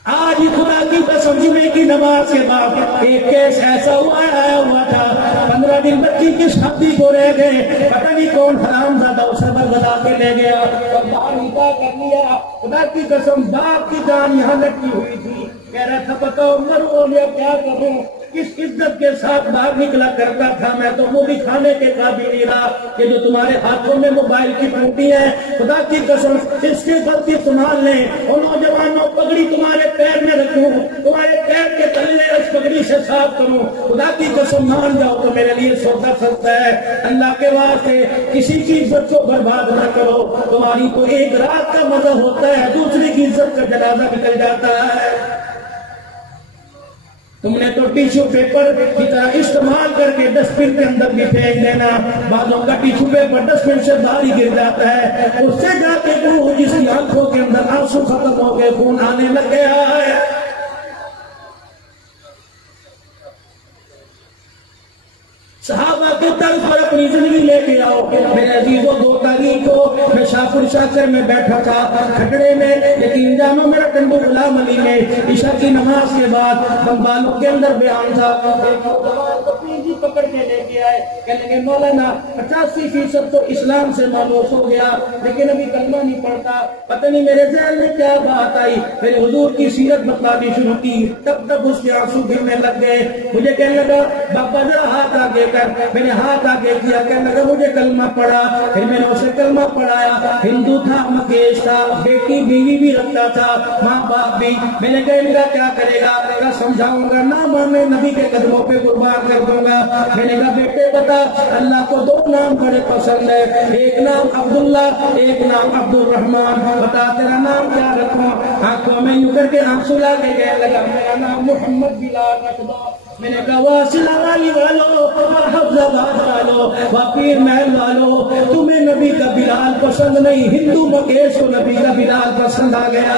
آج ہی خدا کی قسم جمعے کی نماز کے بعد ایک کیس ایسا آیا ہوا تھا، 15 دن بچی کی شادی کو رہ گئے، پتہ نہیں کون حرام زادہ اسے برگزا کے لے گیا اور باہر نکاح کر لیا۔ خدا کی قسم باپ کی جان یہاں لٹکی ہوئی تھی، کہہ رہا تھا بتاؤ مرو یا کیا کروں، کس عزت کے ساتھ باہر نکلا کرتا تھا، میں تو وہ بھی کھانے کے قابل نہیں رہا کہ جو تمہارے ہاتھوں میں موبائل کی پھنٹی ہے، خدا کی قسم اس کی غلطی سنبھال لیں، اور نوجوانوں پگڑی تمہارے پیر میں رکھوں، تمہارے پیر کے تلے اس پگڑی سے صاف کروں، خدا کی قسم مان جاؤ تو میرے لیے سودا سستا ہے۔ اللہ کے واسطے کسی کی عزت کو برباد نہ کرو، تمہاری تو ایک رات کا مزہ ہوتا ہے، دوسری کی عزت کا جنازہ نکل جاتا ہے۔ تم نے تو ٹیشو پیپر کی طرح استعمال کر کے ڈسٹ بن کے اندر بھی پھینک دینا، بعضوں کا ٹیشو پیپر ڈسٹ بن سے باہر ہی گر جاتا ہے، اس سے جا کے وہ جس کی آنکھوں کے اندر آنسو ختم ہو گئے، خون آنے لگ گیا ہے۔ صحابہ کے طرز پر اپنی زندگی لے کے آؤ۔ میرے عزیزوں 2 تاریخ کو میں شاہپور شاکر میں بیٹھا تھا کھٹڑے میں، یقین جانو میرا ٹنڈو غلام علی میں عشاء کی نماز کے بعد بمبالوں کے اندر بیان تھا، پکڑ کے لے کے آئے، کہنے لگے مولانا 85% تو اسلام سے مانوس ہو گیا لیکن ابھی کلمہ نہیں پڑھتا، پتہ نہیں میرے ذہن میں کیا بات آئی، میرے حضور کی سیرت بتلانی شروع کی، تب اس کے آنسو گرنے لگ گئے۔ مجھے کہنے لگا بابا ذرا ہاتھ آگے کر، میں نے ہاتھ آگے کیا، کہنے لگا مجھے کلمہ پڑھا، پھر میں نے اسے کلمہ پڑھایا، ہندو تھا، مکیش تھا، بیٹی بیوی بھی رکھتا تھا، ماں باپ بھی، میں نے کہا میرا کیا کرے گا، میں کہا سمجھاؤں گا، نہ مانے نبی کے قدموں پہ قربان کر دوں گا۔ میں نے کہا بیٹے بتا اللہ کو 2 نام بڑے پسند ہے، ایک نام عبداللہ، ایک نام عبد الرحمن، بتا تیرا نام کیا رکھوں؟ آنکھوں میں یوں کر کے آنسو لا کے کہنے لگا میرا نام محمد بلال رکھ دو۔ میں نے کہا واصلہ والی والو اور حفظہ باد والو پیر محل والو، تمہیں نبی کا بلال پسند نہیں، ہندو مکیش کو نبی کا بلال پسند آ گیا۔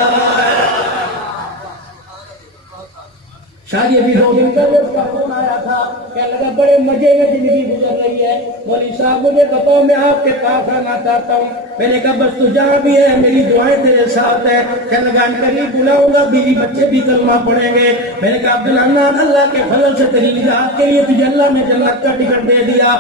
شادی ابھی 2 دن پہلے اس کا فون آیا تھا، کہنے لگا بڑے مزے میں زندگی گزر رہی ہے، مولوی صاحب مجھے بتاؤ میں آپ کے پاس آنا چاہتا ہوں۔ میں نے کہا بس تو جہاں بھی ہے میری دعائیں تیرے ساتھ ہے۔ کہنے لگا قریب بلاؤں گا، بیوی بچے بھی کلمہ پڑھیں گے۔ میں نے کہا عبدالحنان اللہ کے فضل سے تیری نجات کے لیے تجھے اللہ نے جنت کا ٹکٹ دے دیا۔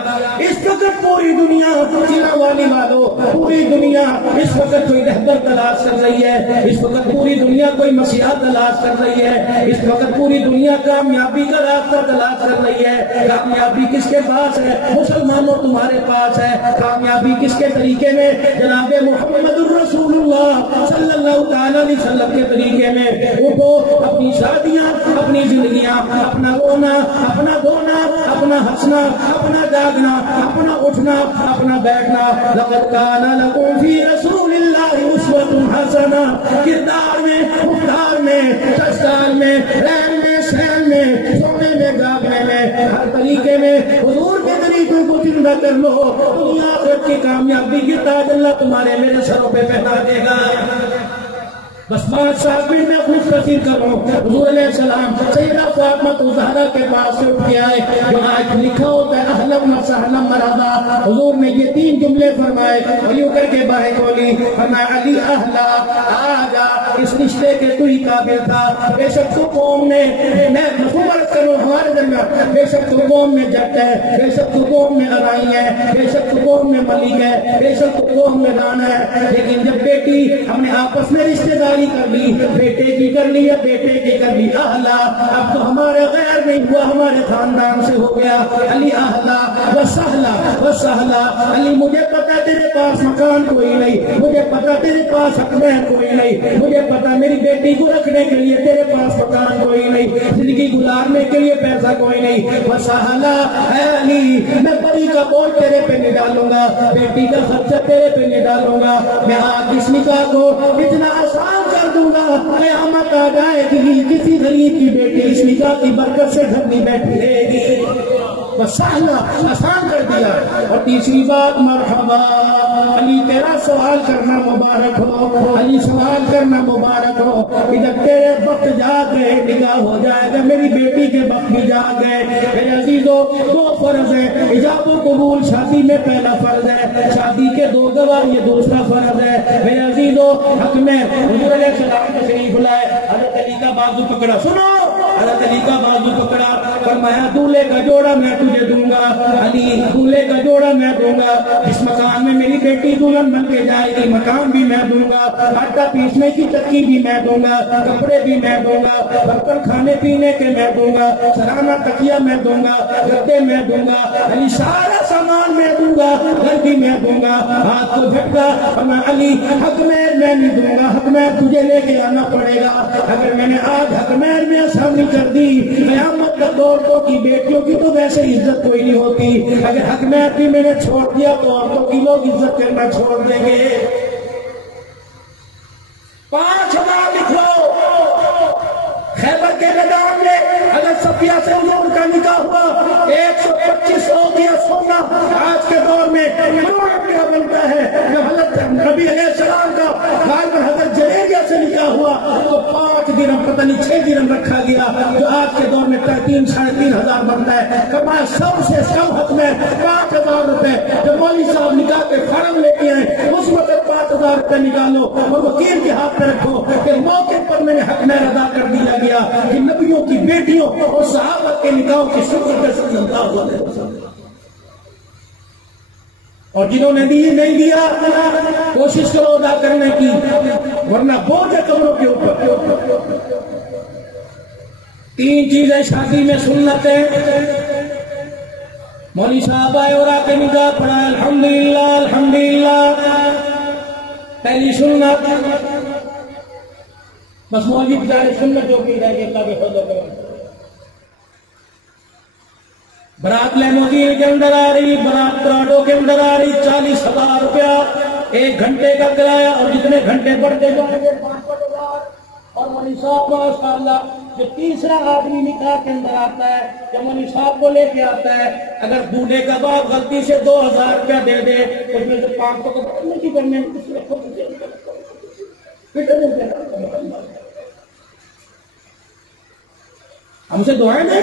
اس وقت پوری دنیا سینا والی والو، پوری دنیا اس وقت کوئی رہبر تلاش کر رہی ہے، اس وقت پوری دنیا کوئی مسیحا تلاش کر رہی ہے، اس وقت پوری دنیا کامیابی کا راستہ تلاش کر رہی ہے۔ کامیابی کس کے پاس ہے؟ مسلمانوں تمہارے پاس ہے۔ کامیابی کس کے طریقے میں؟ جناب محمد الرسول اللہ صلی اللہ تعالی علیہ وسلم کے طریقے میں۔ اٹھو، اپنی شادیاں، اپنی زندگیاں، اپنا رونا، اپنا دھونا، اپنا ہنسنا، اپنا جاگنا، اپنا اٹھنا، اپنا بیٹھنا۔ لقد کان لکم فی رسول اللہ اسوۃ حسنہ، کردار میں، رفتار میں، چشتار میں، رہن میں، شہر میں، سونے میں، جاگنے میں، ہر طریقے میں حضور کے طریقوں کو زندہ کر لو، دنیا آخرت کی کامیابی کی تاج اللہ تمہارے میرے سروں پہ پہنا دے گا۔ بس 5-7 منٹ میں خود تصویر کر رہا ہوں۔ حضور علیہ السلام سیدہ فاطمہ الزہرا کے پاس سے اٹھ کے آئے، جو آج لکھا ہوتا ہے اہلا و سہلا مرحبا۔ حضور نے یہ 3 جملے فرمائے، علی کر کے باہیں کھولی، فرمایا علی اہلا آجا، اس رشتے کے تو ہی قابل تھا۔ بے شک تو قوم نے، میں مخبرت کروں ہمارے درمیان، بے شک تو قوم میں جٹ ہے، بے شک تو قوم میں لڑائی ہے، بے شک تو قوم میں ملک ہے، بے شک تو قوم میں دانا ہے، لیکن جب بیٹی ہم نے آپس میں رشتے داری کر لی، بیٹے کی کر لی یا بیٹے کی کر لی، اہلا اب تو ہمارے غیر نہیں ہوا، ہمارے خاندان سے ہو گیا۔ علی اہلا وسہلا وسہلا، علی مجھے پتا تیرے پاس مکان کوئی نہیں، مجھے پتا تیرے پاس حقدار کوئی نہیں، مجھے پتا میری بیٹی کو رکھنے کے لیے تیرے پاس مکان کوئی نہیں، زندگی گزارنے کے لیے پیسہ کوئی نہیں، وسہلا اے علی میں بڑی کا بوجھ تیرے پہ نہیں ڈالوں گا، بیٹی کا خرچہ تیرے پہ نہیں ڈالوں گا، میں آج اس نکاح کو اتنا آسان کر دوں گا، قیامت آ جائے گی کسی غریب کی بیٹی اس نکاح کی برکت سے گھر نہیں بیٹھ رہے گی۔ بس سہلا آسان کر دیا۔ اور تیسری بات مرحبا، علی تیرا سوال کرنا مبارک ہو، علی سوال کرنا مبارک ہو، ادھر تیرے وقت جا گئے نکاح ہو جائے گا، میری بیٹی کے وقت بھی جا گئے۔ میرے عزیزو 2 فرض ہیں، ایجاب و قبول شادی میں پہلا فرض ہے، شادی کے 2 گواہ یہ دوسرا فرض ہے۔ میرے عزیزو حق میں حضور علیہ السلام تشریف لائے، حضرت علی کا بازو پکڑا، سنو حضرت علی کا بازو پکڑا، فرمایا دولہے کا جوڑا میں تجھے دوں گا، علی دولہے کا جوڑا میں دوں گا، جس مکان میں میری بیٹی دلہن بن کے جائے گی مکان بھی میں دوں گا، آٹا پیسنے کی چکی بھی میں دوں گا، کپڑے بھی میں دوں گا، برتن کھانے پینے کے میں دوں گا، سرانہ تکیہ میں دوں گا، گدے میں دوں گا، علی سارا سامان میں دوں گا، گھر بھی میں دوں گا۔ ہاتھ کو جھٹکا، فرمایا علی حق میں نہیں دوں گا، حق میں تجھے لے کے آنا پڑے گا، اگر میں نے آج حق میں آسانی کر دی، قیامت کا عورتوں کی بیٹیوں کی تو ویسے عزت کوئی نہیں ہوتی، اگر حق میں بھی میں نے چھوڑ دیا تو عورتوں کی لوگ عزت کرنا چھوڑ دیں گے۔ 5000 لکھ لو، خیبر کے میدان میں اگر صفیہ سے حضور کا نکاح ہوا 125 اوقیہ سونا آج کے دور میں کروڑ روپیہ بنتا ہے۔ جب حضرت نبی علیہ السلام کا غالباً حضرت جریجہ سے نکاح ہوا تو 5 درہم پتہ نہیں 6 درہم رکھا گیا، جو آج کے دور میں 3-3.5 ہزار بنتا ہے۔ کمائے سب سے کم حق میں 5000 روپے، جب مولوی صاحب نکاح کے فارم لے کے آئے اس وقت 5000 روپے نکالو اور وکیل کے ہاتھ میں رکھو کہ موقع پر میں نے حق میں ادا کر دیا گیا کہ نبیوں کی بیٹیوں اور صحابہ کے نکاحوں کی شکر صلی اللہ علیہ وسلم۔ اور جنہوں نے نہیں دیا کوشش کرو ادا کرنے کی، ورنہ بوجھ ہے قبروں کے اوپر۔ 3 چیزیں شادی میں سنتیں، مولوی صاحب آئے اور آ کے نکاح پڑھا، الحمدللہ الحمدللہ۔ پہلی سنت، بس مولوی بیچارے سنت جو کی رہے گی اللہ کے فضل و کرم۔ برات لیموزین کے اندر آ رہی، برات پراڈو کے اندر آ رہی، 40,000 روپیہ 1 گھنٹے کا کرایہ، اور جتنے گھنٹے بڑھتے جائیں گے 500,000، اور مولوی صاحب ماشاءاللہ جو تیسرا آدمی نکاح کے اندر آتا ہے جو مولوی صاحب کو لے کے آتا ہے، اگر دولہے کا باپ غلطی سے 2000 روپیہ دے دے اس میں سے 500 کو پڑھنے کی کرنے ہم سے دعائیں دیں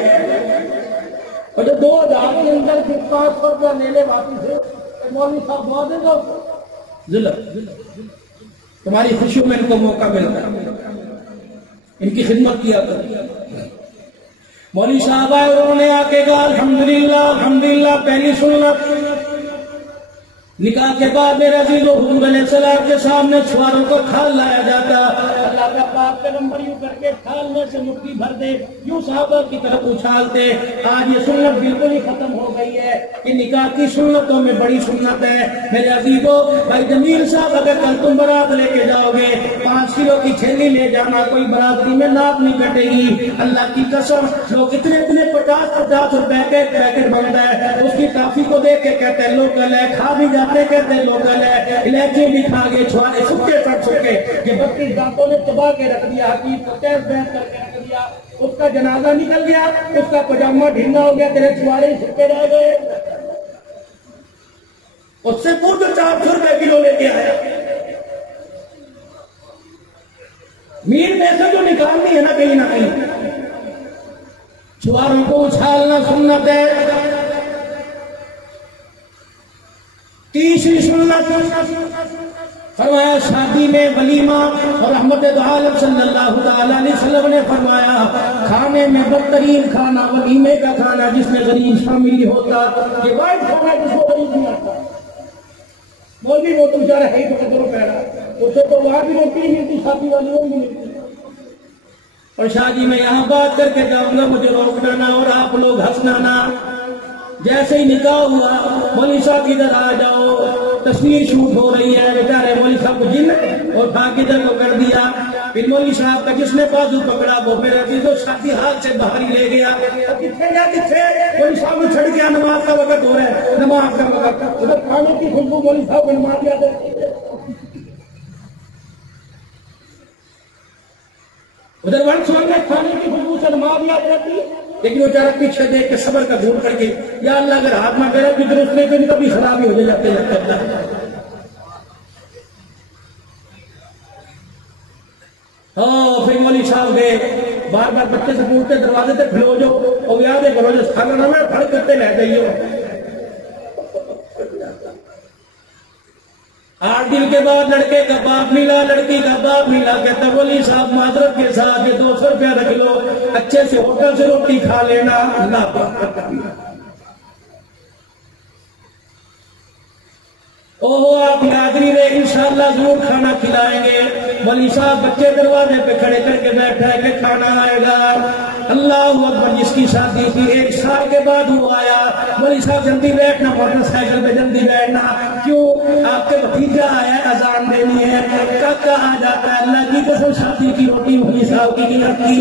اور جو 2000 کے اندر پھر 500 روپیہ لے لے واپس سے مولوی صاحب دعا دے گا ضلع تمہاری خوشیوں میں ان کو موقع ملتا ہے، ان کی خدمت کیا کر۔ مولوی صاحب آئے انہوں نے آ کے کہا الحمدللہ الحمدللہ پہلی سنت نکاح کے بعد میرے عزیز و حضور علیہ السلام کے سامنے چھواروں کو کھال لایا جاتا، اللہ کا پاک پیغمبر یوں کر کے کھال میں سے مٹھی بھر دے یوں صحابہ کی طرف اچھالتے۔ آج یہ سنت بالکل ہی ختم ہو گئی ہے کہ نکاح کی سنتوں میں بڑی سنت ہے میرے عزیزو۔ بھائی جمیل صاحب اگر کل تم برات لے کے جاؤ گے 5 کلو کی چھیلی لے جانا، کوئی برادری میں ناپ نہیں کٹے گی، اللہ کی قسم لوگ اتنے 50 روپے کے پیکٹ بنتا ہے اس کی ٹافی کو دیکھ کے کہتے ہیں لوکل ہے، کھا بھی جاتے کہتے ہیں لوکل ہے، الائچی بھی کھا گئے چھوارے سکے سٹ سکے یہ 32 دانتوں نے چبا کے رکھ دیا، حقیق کو تیز بہن کر کے رکھ دیا، اس کا جنازہ نکل گیا، اس کا پجامہ ڈھیلا ہو گیا، تیرے چھوارے سکے رہ گئے، اس سے پورے 400 روپے کلو لے کے آیا۔ میر میں سے جو نکالنی ہے نا کہیں نہ کہیں چھواروں کو اچھالنا سنت ہے۔ تیسری سنت فرمایا شادی میں ولیمہ، اور رحمت دو عالم صلی اللہ تعالی علیہ وسلم نے فرمایا کھانے میں بدترین کھانا ولیمے کا کھانا جس میں غریب شامل نہیں ہوتا، یہ واحد کھانا جس کو غریب نہیں آتا۔ مولوی وہ تو بیچارہ ہے ہی تو قدر و پیڑا، اسے تو وہاں بھی روٹی نہیں ملتی، شادی والی وہ نہیں ملتی۔ اور شادی میں یہاں بات کر کے جاؤں گا مجھے روکنا نہ اور آپ لوگ ہنسنا نہ۔ جیسے ہی نکاح ہوا مولوی صاحب ادھر آ جاؤ، تصویر شوٹ ہو رہی ہے، بیچارے مولوی صاحب کو جن اور بھاگ ادھر کو کر دیا، پھر مولوی صاحب کا جس نے بازو پکڑا وہ میرے عزیزو شادی حال سے باہر ہی لے گیا، کتنے گیا کتنے مولوی صاحب نے چھڑ گیا، نماز کا وقت ہو رہا ہے، نماز کا وقت، ادھر کھانے کی خوشبو مولوی صاحب کو نماز یاد ہے، ادھر ون سوال میں کھانے کی خوشبو سے نماز یاد رہتی ہے، لیکن وہ چارہ پیچھے دیکھ کے صبر کا گھوڑ کر کے یا اللہ اگر ہاتھ نہ کرے تو درست نہیں تو نہیں کبھی خرابی ہو جاتے لگتا ہے۔ پھر مولوی صاحب گئے بار بار بچے سے پوچھتے دروازے سے کھلو جو اور یاد ہے کرو جو کھانا نہ میں پھڑ کرتے رہ جائیے۔ 8 دن کے بعد لڑکے کا باپ ملا، لڑکی کا باپ ملا، کہتا مولوی صاحب معذرت کے ساتھ یہ 200 روپیہ رکھ لو، اچھے سے ہوٹل سے روٹی کھا لینا، اللہ پاک۔ آپ حاضری رہے انشاءاللہ ضرور کھانا کھلائیں گے۔ مولوی صاحب بچے دروازے پہ کھڑے کر کے بیٹھا ہے کہ کھانا آئے گا، اللہ اکبر۔ جس کی شادی تھی 1 سال کے بعد وہ آیا، مولوی صاحب جلدی بیٹھنا، موٹر سائیکل پہ جلدی بیٹھنا، کیوں آپ کے بھتیجا آیا ہے اذان دینی ہے، کاکا آ جاتا ہے، اللہ کی قسم شادی کی روٹی مولوی صاحب کی رکھی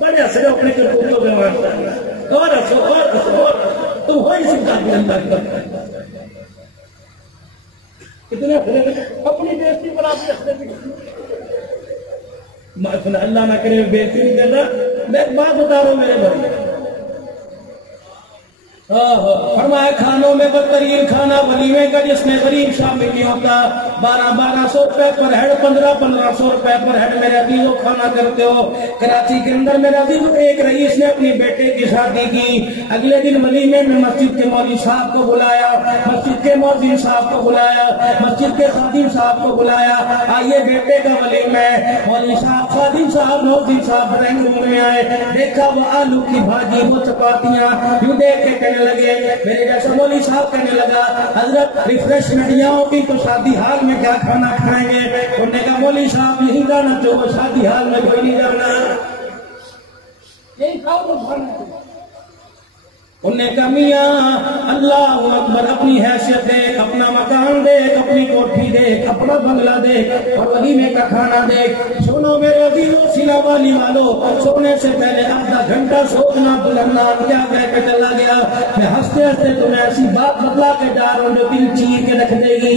بڑے سے اپنے کرتوتوں میں مارتا ہے اور تم ہو ہی سکتا ہے اللہ کا کتنے اپنی بےزتی پر آپ رکھتے ہیں۔ اللہ نہ کرے بےزتی نہیں کرنا، میں ایک بات بتا رہا ہوں میرے بھائی، فرمایا کھانوں میں بدترین کھانا ولیمے کا جس میں غریب شامل نہیں ہوتا۔ 1200 روپے پر ہیڈ، 1500 روپے پر ہیڈ میرے عزیزو کھانا کرتے ہو۔ کراچی کے اندر میرے عزیزو ایک رئیس نے اپنی بیٹے کی شادی کی، اگلے دن ولیمے میں مسجد کے مولوی صاحب کو بلایا، مسجد کے مؤذن صاحب کو بلایا، مسجد کے خادم صاحب کو بلایا، آئیے بیٹے کا ولیمہ ہے۔ مولوی صاحب، خادم صاحب، مؤذن صاحب ڈرائنگ روم میں آئے، دیکھا وہ آلو کی بھاجی، وہ چپاتیاں، یوں دیکھ کے کہنے لگے، میرے جیسا مولوی صاحب کہنے لگا حضرت ریفریشمنٹ یہاں ہوتی تو شادی حال میں کیا کھانا کھائیں گے؟ انہوں نے کہا مولوی صاحب یہی جانا جو شادی حال میں کوئی نہیں جانا، یہی کھاؤ تو کھانا۔ انہوں نے کہا میاں اللہ اکبر، اپنی حیثیت دیکھ، اپنا مکان دیکھ، اپنی کوٹھی دیکھ، اپنا بنگلہ دیکھ اور ولیمے کا کھانا دیکھ۔ سنو میرے عزیزو، سینا والی والو، سونے سے پہلے آدھا گھنٹہ سوچنا بلندہ کیا کہہ کے چلا گیا۔ میں ہنستے ہنستے تمہیں ایسی بات بتلا کے جا رہا ہوں جو دل چیر کے رکھ دے گی۔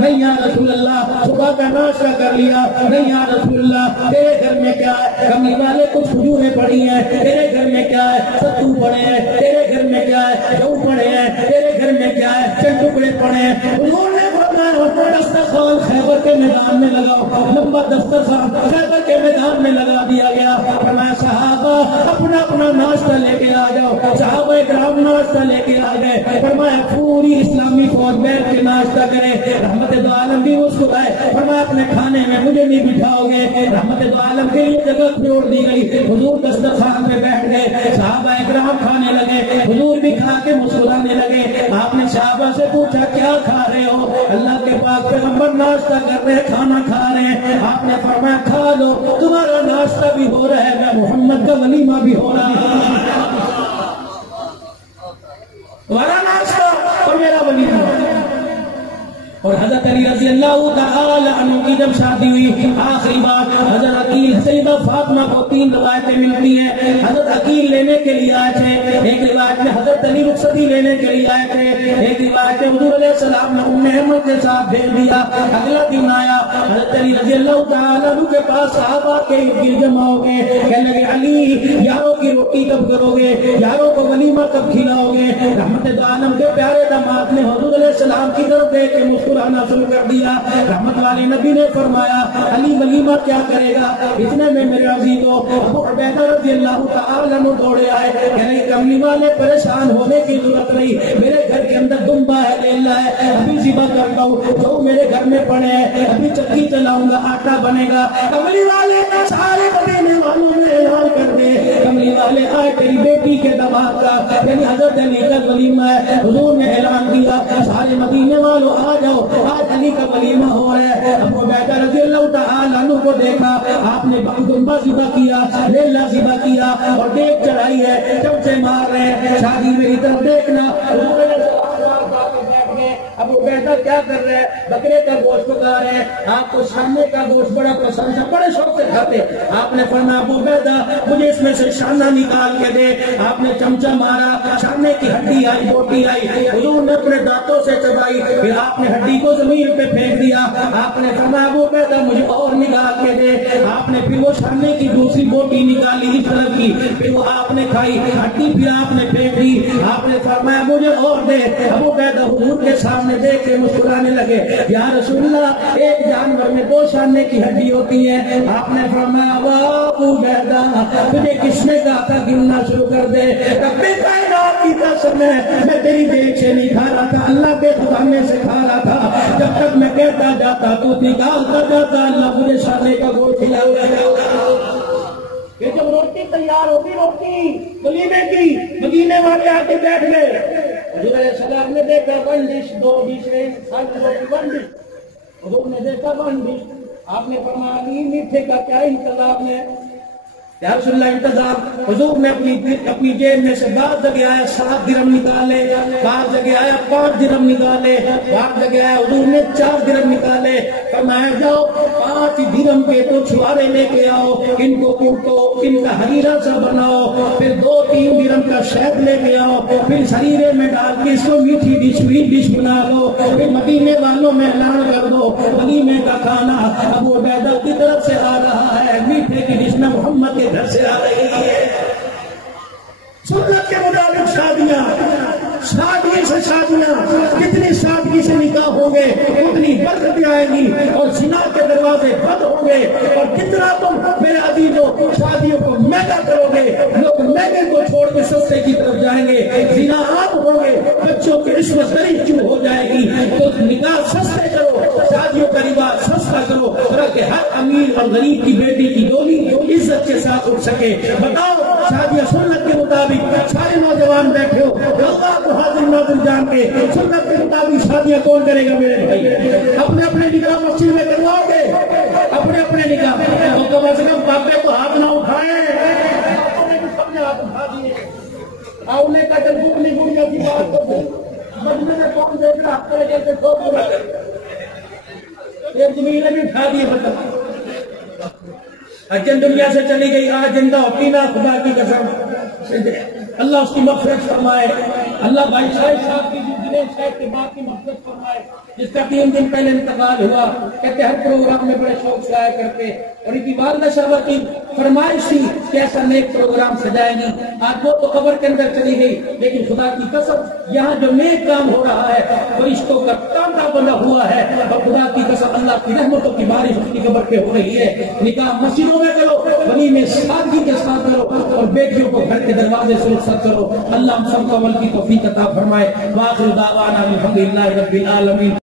نہیں یا رسول اللہ صبح کا ناشتہ کر لیا؟ نہیں یا رسول اللہ تیرے گھر میں کیا ہے؟ کملی والے کچھ کھجوریں پڑی ہیں، تیرے گھر میں کیا ہے؟ ستو پڑے ہیں، تیرے گھر میں کیا ہے؟ جو پڑے ہیں، تیرے گھر میں کیا ہے؟ چند ٹکڑے پڑے ہیں۔ حضور نے فرمایا دسترخوان خیبر کے میدان میں لگاؤ، لمبا دسترخوان خیبر کے میدان میں لگا دیا گیا۔ فرمایا صحابہ اپنا اپنا ناشتہ لے کے آ جاؤ۔ صحابہ کرام ناشتہ لے کے آ گئے۔ فرمایا پوری اسلامی فوج بیٹھ کے ناشتہ کرے۔ رحمت دو عالم بھی مسکرائے، فرمایا اپنے کھانے میں مجھے نہیں بٹھاؤ گے؟ رحمت دو عالم کے لیے جگہ چھوڑ دی گئی۔ حضور دسترخوان میں بیٹھ گئے، صحابہ کرام کھانے لگے، حضور بھی کھا کے مسکرانے لگے۔ آپ نے صحابہ سے پوچھا کیا کھا رہے ہو؟ اللہ کے پاک پیغمبر ناشتہ کر رہے ہیں، کھانا کھا رہے ہیں۔ آپ نے فرمایا کھا لو، تمہارا ناشتہ بھی ہو رہا ہے، میں محمد کا ولیمہ بھی ہو رہا ہے۔ تمہارا ناشتہ اور میرا ولیمہ۔ اور حضرت علی رضی اللہ تعالی عنہ کی جب شادی ہوئی، آخری بات حضرت عقیل سیدہ فاطمہ کو 3 روایتیں ملتی ہیں۔ حضرت عقیل لینے کے لیے آئے تھے، ایک روایت میں حضرت علی رخصتی لینے کے لیے آئے تھے، ایک روایت میں حضور علیہ السلام نے ام احمد کے ساتھ بھیج دیا۔ اگلا دن آیا، حضرت علی رضی اللہ تعالی عنہ کے پاس صحابہ کے ارد جمع ہو گئے، کہنے لگے علی یاروں کی روٹی کب کرو گے؟ یاروں کو ولیمہ کب کھلاؤ گے؟ رحمت دو عالم کے پیارے داماد نے حضور علیہ السلام کی طرف دیکھ کے مسکرانا شروع کر دیا۔ رحمت والے نبی نے فرمایا علی ولیمہ کیا کرے گا؟ اتنے میں میرے عزیزو ابو عبیدہ رضی اللہ تعالی عنہ دوڑے آئے، کہنے کملی والے پریشان ہونے کی ضرورت نہیں، میرے گھر کے اندر دمبا ہے، لیلا ہے، ابھی ذبح کرتا ہوں، جو میرے گھر میں پڑے ہیں ابھی چکی چلاؤں گا، آٹا بنے گا۔ کملی والے سارے مدینے والوں نے اعلان کر دے، کملی والے آئے تیری بیٹی کے دماغ کا یعنی حضرت علی کا ولیمہ ہے۔ حضور نے اعلان کیا سارے مدینے والوں آ جاؤ، آج علی کا ولیمہ ہو رہا ہے۔ ابو عبیدہ رضی اللہ تعالی عنہ کو دیکھا، آپ نے دمبا ذبح کیا، لیلا ذبح کیا اور دیگ چڑھائی ہے، چمچے مار رہے ہیں، شادی میری طرف دیکھنا۔ ابو عبیدہ کیا کر رہے ہیں؟ بکرے کا گوشت پکا رہے ہیں، آپ کو شانے کا گوشت بڑا پسند ہے، بڑے شوق سے کھاتے۔ آپ نے فرمایا ابو عبیدہ مجھے اس میں سے شانہ نکال کے دے۔ آپ نے چمچہ مارا، شانے کی ہڈی آئی، بوٹی آئی، حضور نے اپنے دانتوں سے چبائی، پھر آپ نے ہڈی کو زمین پہ پھینک دیا۔ آپ نے فرمایا ابو عبیدہ مجھے اور نکال کے دے۔ آپ نے پھر وہ شانے کی دوسری بوٹی نکالی اس طرف کی، پھر وہ آپ نے کھائی، ہڈی پھر آپ نے پھینک دی۔ آپ نے فرمایا مجھے اور دے۔ ابو عبیدہ حضور کے سامنے دیکھ کے مسکرانے لگے، یا رسول اللہ ایک جانور میں 2 شانے کی ہڈی ہوتی ہے۔ آپ نے فرمایا واہ ابو عبیدہ تجھے کس نے کہا تھا گننا شروع کر دے؟ رب کائنات کی قسم ہے میں تیری دیکھ سے نہیں کھا رہا تھا، اللہ کے خزانے سے کھا رہا تھا۔ جب تک میں کہتا جاتا تو نکالتا جاتا، اللہ مجھے شانے کا گوشت کھلاتا جاتا۔ کہ جب روٹی تیار ہوگی، روٹی ولیمے کی، مدینے والے آ کے بیٹھ گئے۔ حضور علیہ السلام نے دیکھا 1 ڈش 2 ڈش 1 ڈش، حضور نے دیکھا 1 ڈش۔ آپ نے فرمایا علی میٹھے کا کیا انتظام ہے؟ یا رسول اللہ انتظام۔ حضور نے اپنی جیب میں سے بعض جگہ آیا 7 درہم نکالے، بعض جگہ آیا 5 درہم نکالے، بعض جگہ آیا حضور نے 4 درہم نکالے۔ فرمایا جاؤ 5 درہم کے تو چھوارے لے کے آؤ، ان کو کوٹو، ان کا حریرہ سا بناؤ، پھر 2-3 درہم کا شہد لے کے آؤ، پھر حریرے میں ڈال کے اس کو میٹھی ڈش بنا لو، پھر مدینے والوں میں اعلان کر دو ولیمے کا کھانا ابو عبیدہ کی طرف سے آ رہا ہے، میٹھے کی ڈش میں محمد کے گھر سے آ رہی ہے۔ سنت کے مطابق شادیاں سے شادیاں کتنی سادگی سے نکاح ہوں گے اتنی برکتیں آئیں گی اور زنا کے دروازے بند ہوں گے۔ اور جتنا تم میرے عزیزوں شادیوں کو مہنگا کرو گے، لوگ مہنگے کو چھوڑ کے سستے کی طرف جائیں گے، زنا عام ہوں گے، بچوں کی رشوت دری شروع ہو جائے گی۔ تو نکاح سستے کرو، شادیوں کا رواج سستا کرو تاکہ ہر امیر اور غریب کی بیٹی کی ڈولی عزت کے ساتھ اٹھ سکے۔ بتاؤ شادیاں سنت کے مطابق، سارے نوجوان بیٹھے ہو اللہ کو حاضر ناظر جان کے سنت کے مطابق شادیاں کون کرے گا میرے بھائی؟ اپنے اپنے نکاح مسجد میں کرواؤ گے، اپنے اپنے نکاح کم از کم پاپے کو ہاتھ نہ اٹھائیں، ہاتھ اٹھا دیے آؤنے کا جب گھومنی گڑیا کی بات کرتے مجمع میں کون دیکھ رہا ہاتھ کرے جیسے ٹھوک برا ایک زمین بھی اٹھا دیے۔ بتا اجن دنیا سے چلی گئی، آج زندہ ہوتی نا خدا کی قسم، اللہ اس کی مغفرت فرمائے، اللہ بھائی صاحب کی جنید صاحب کے باپ کی مغفرت فرمائے، جس کا 3 دن پہلے انتقال ہوا. کہتے ہر پروگرام میں بڑے شوق سے آیا کرتے، اور ان کی والدہ صاحبہ کی فرمائش تھی کہ ایسا نیک پروگرام سجائے گی. آج وہ تو قبر کے اندر چلی گئی، لیکن خدا کی قسم یہاں جو نیک کام ہو رہا ہے فرشتوں کا تانتا بنا ہوا ہے، اور خدا کی قسم اللہ کی رحمتوں کی بارش اس کی قبر پہ ہو رہی ہے. نکاح مسجدوں میں کرو، ولی میں سادگی کے ساتھ کرو، اور بیٹیوں کو گھر کے دروازے سے رخصت کرو. اللہ ہم سب کو عمل کی توفیق عطا فرمائے. وآخر دعوانا الحمدللہ رب العالمین.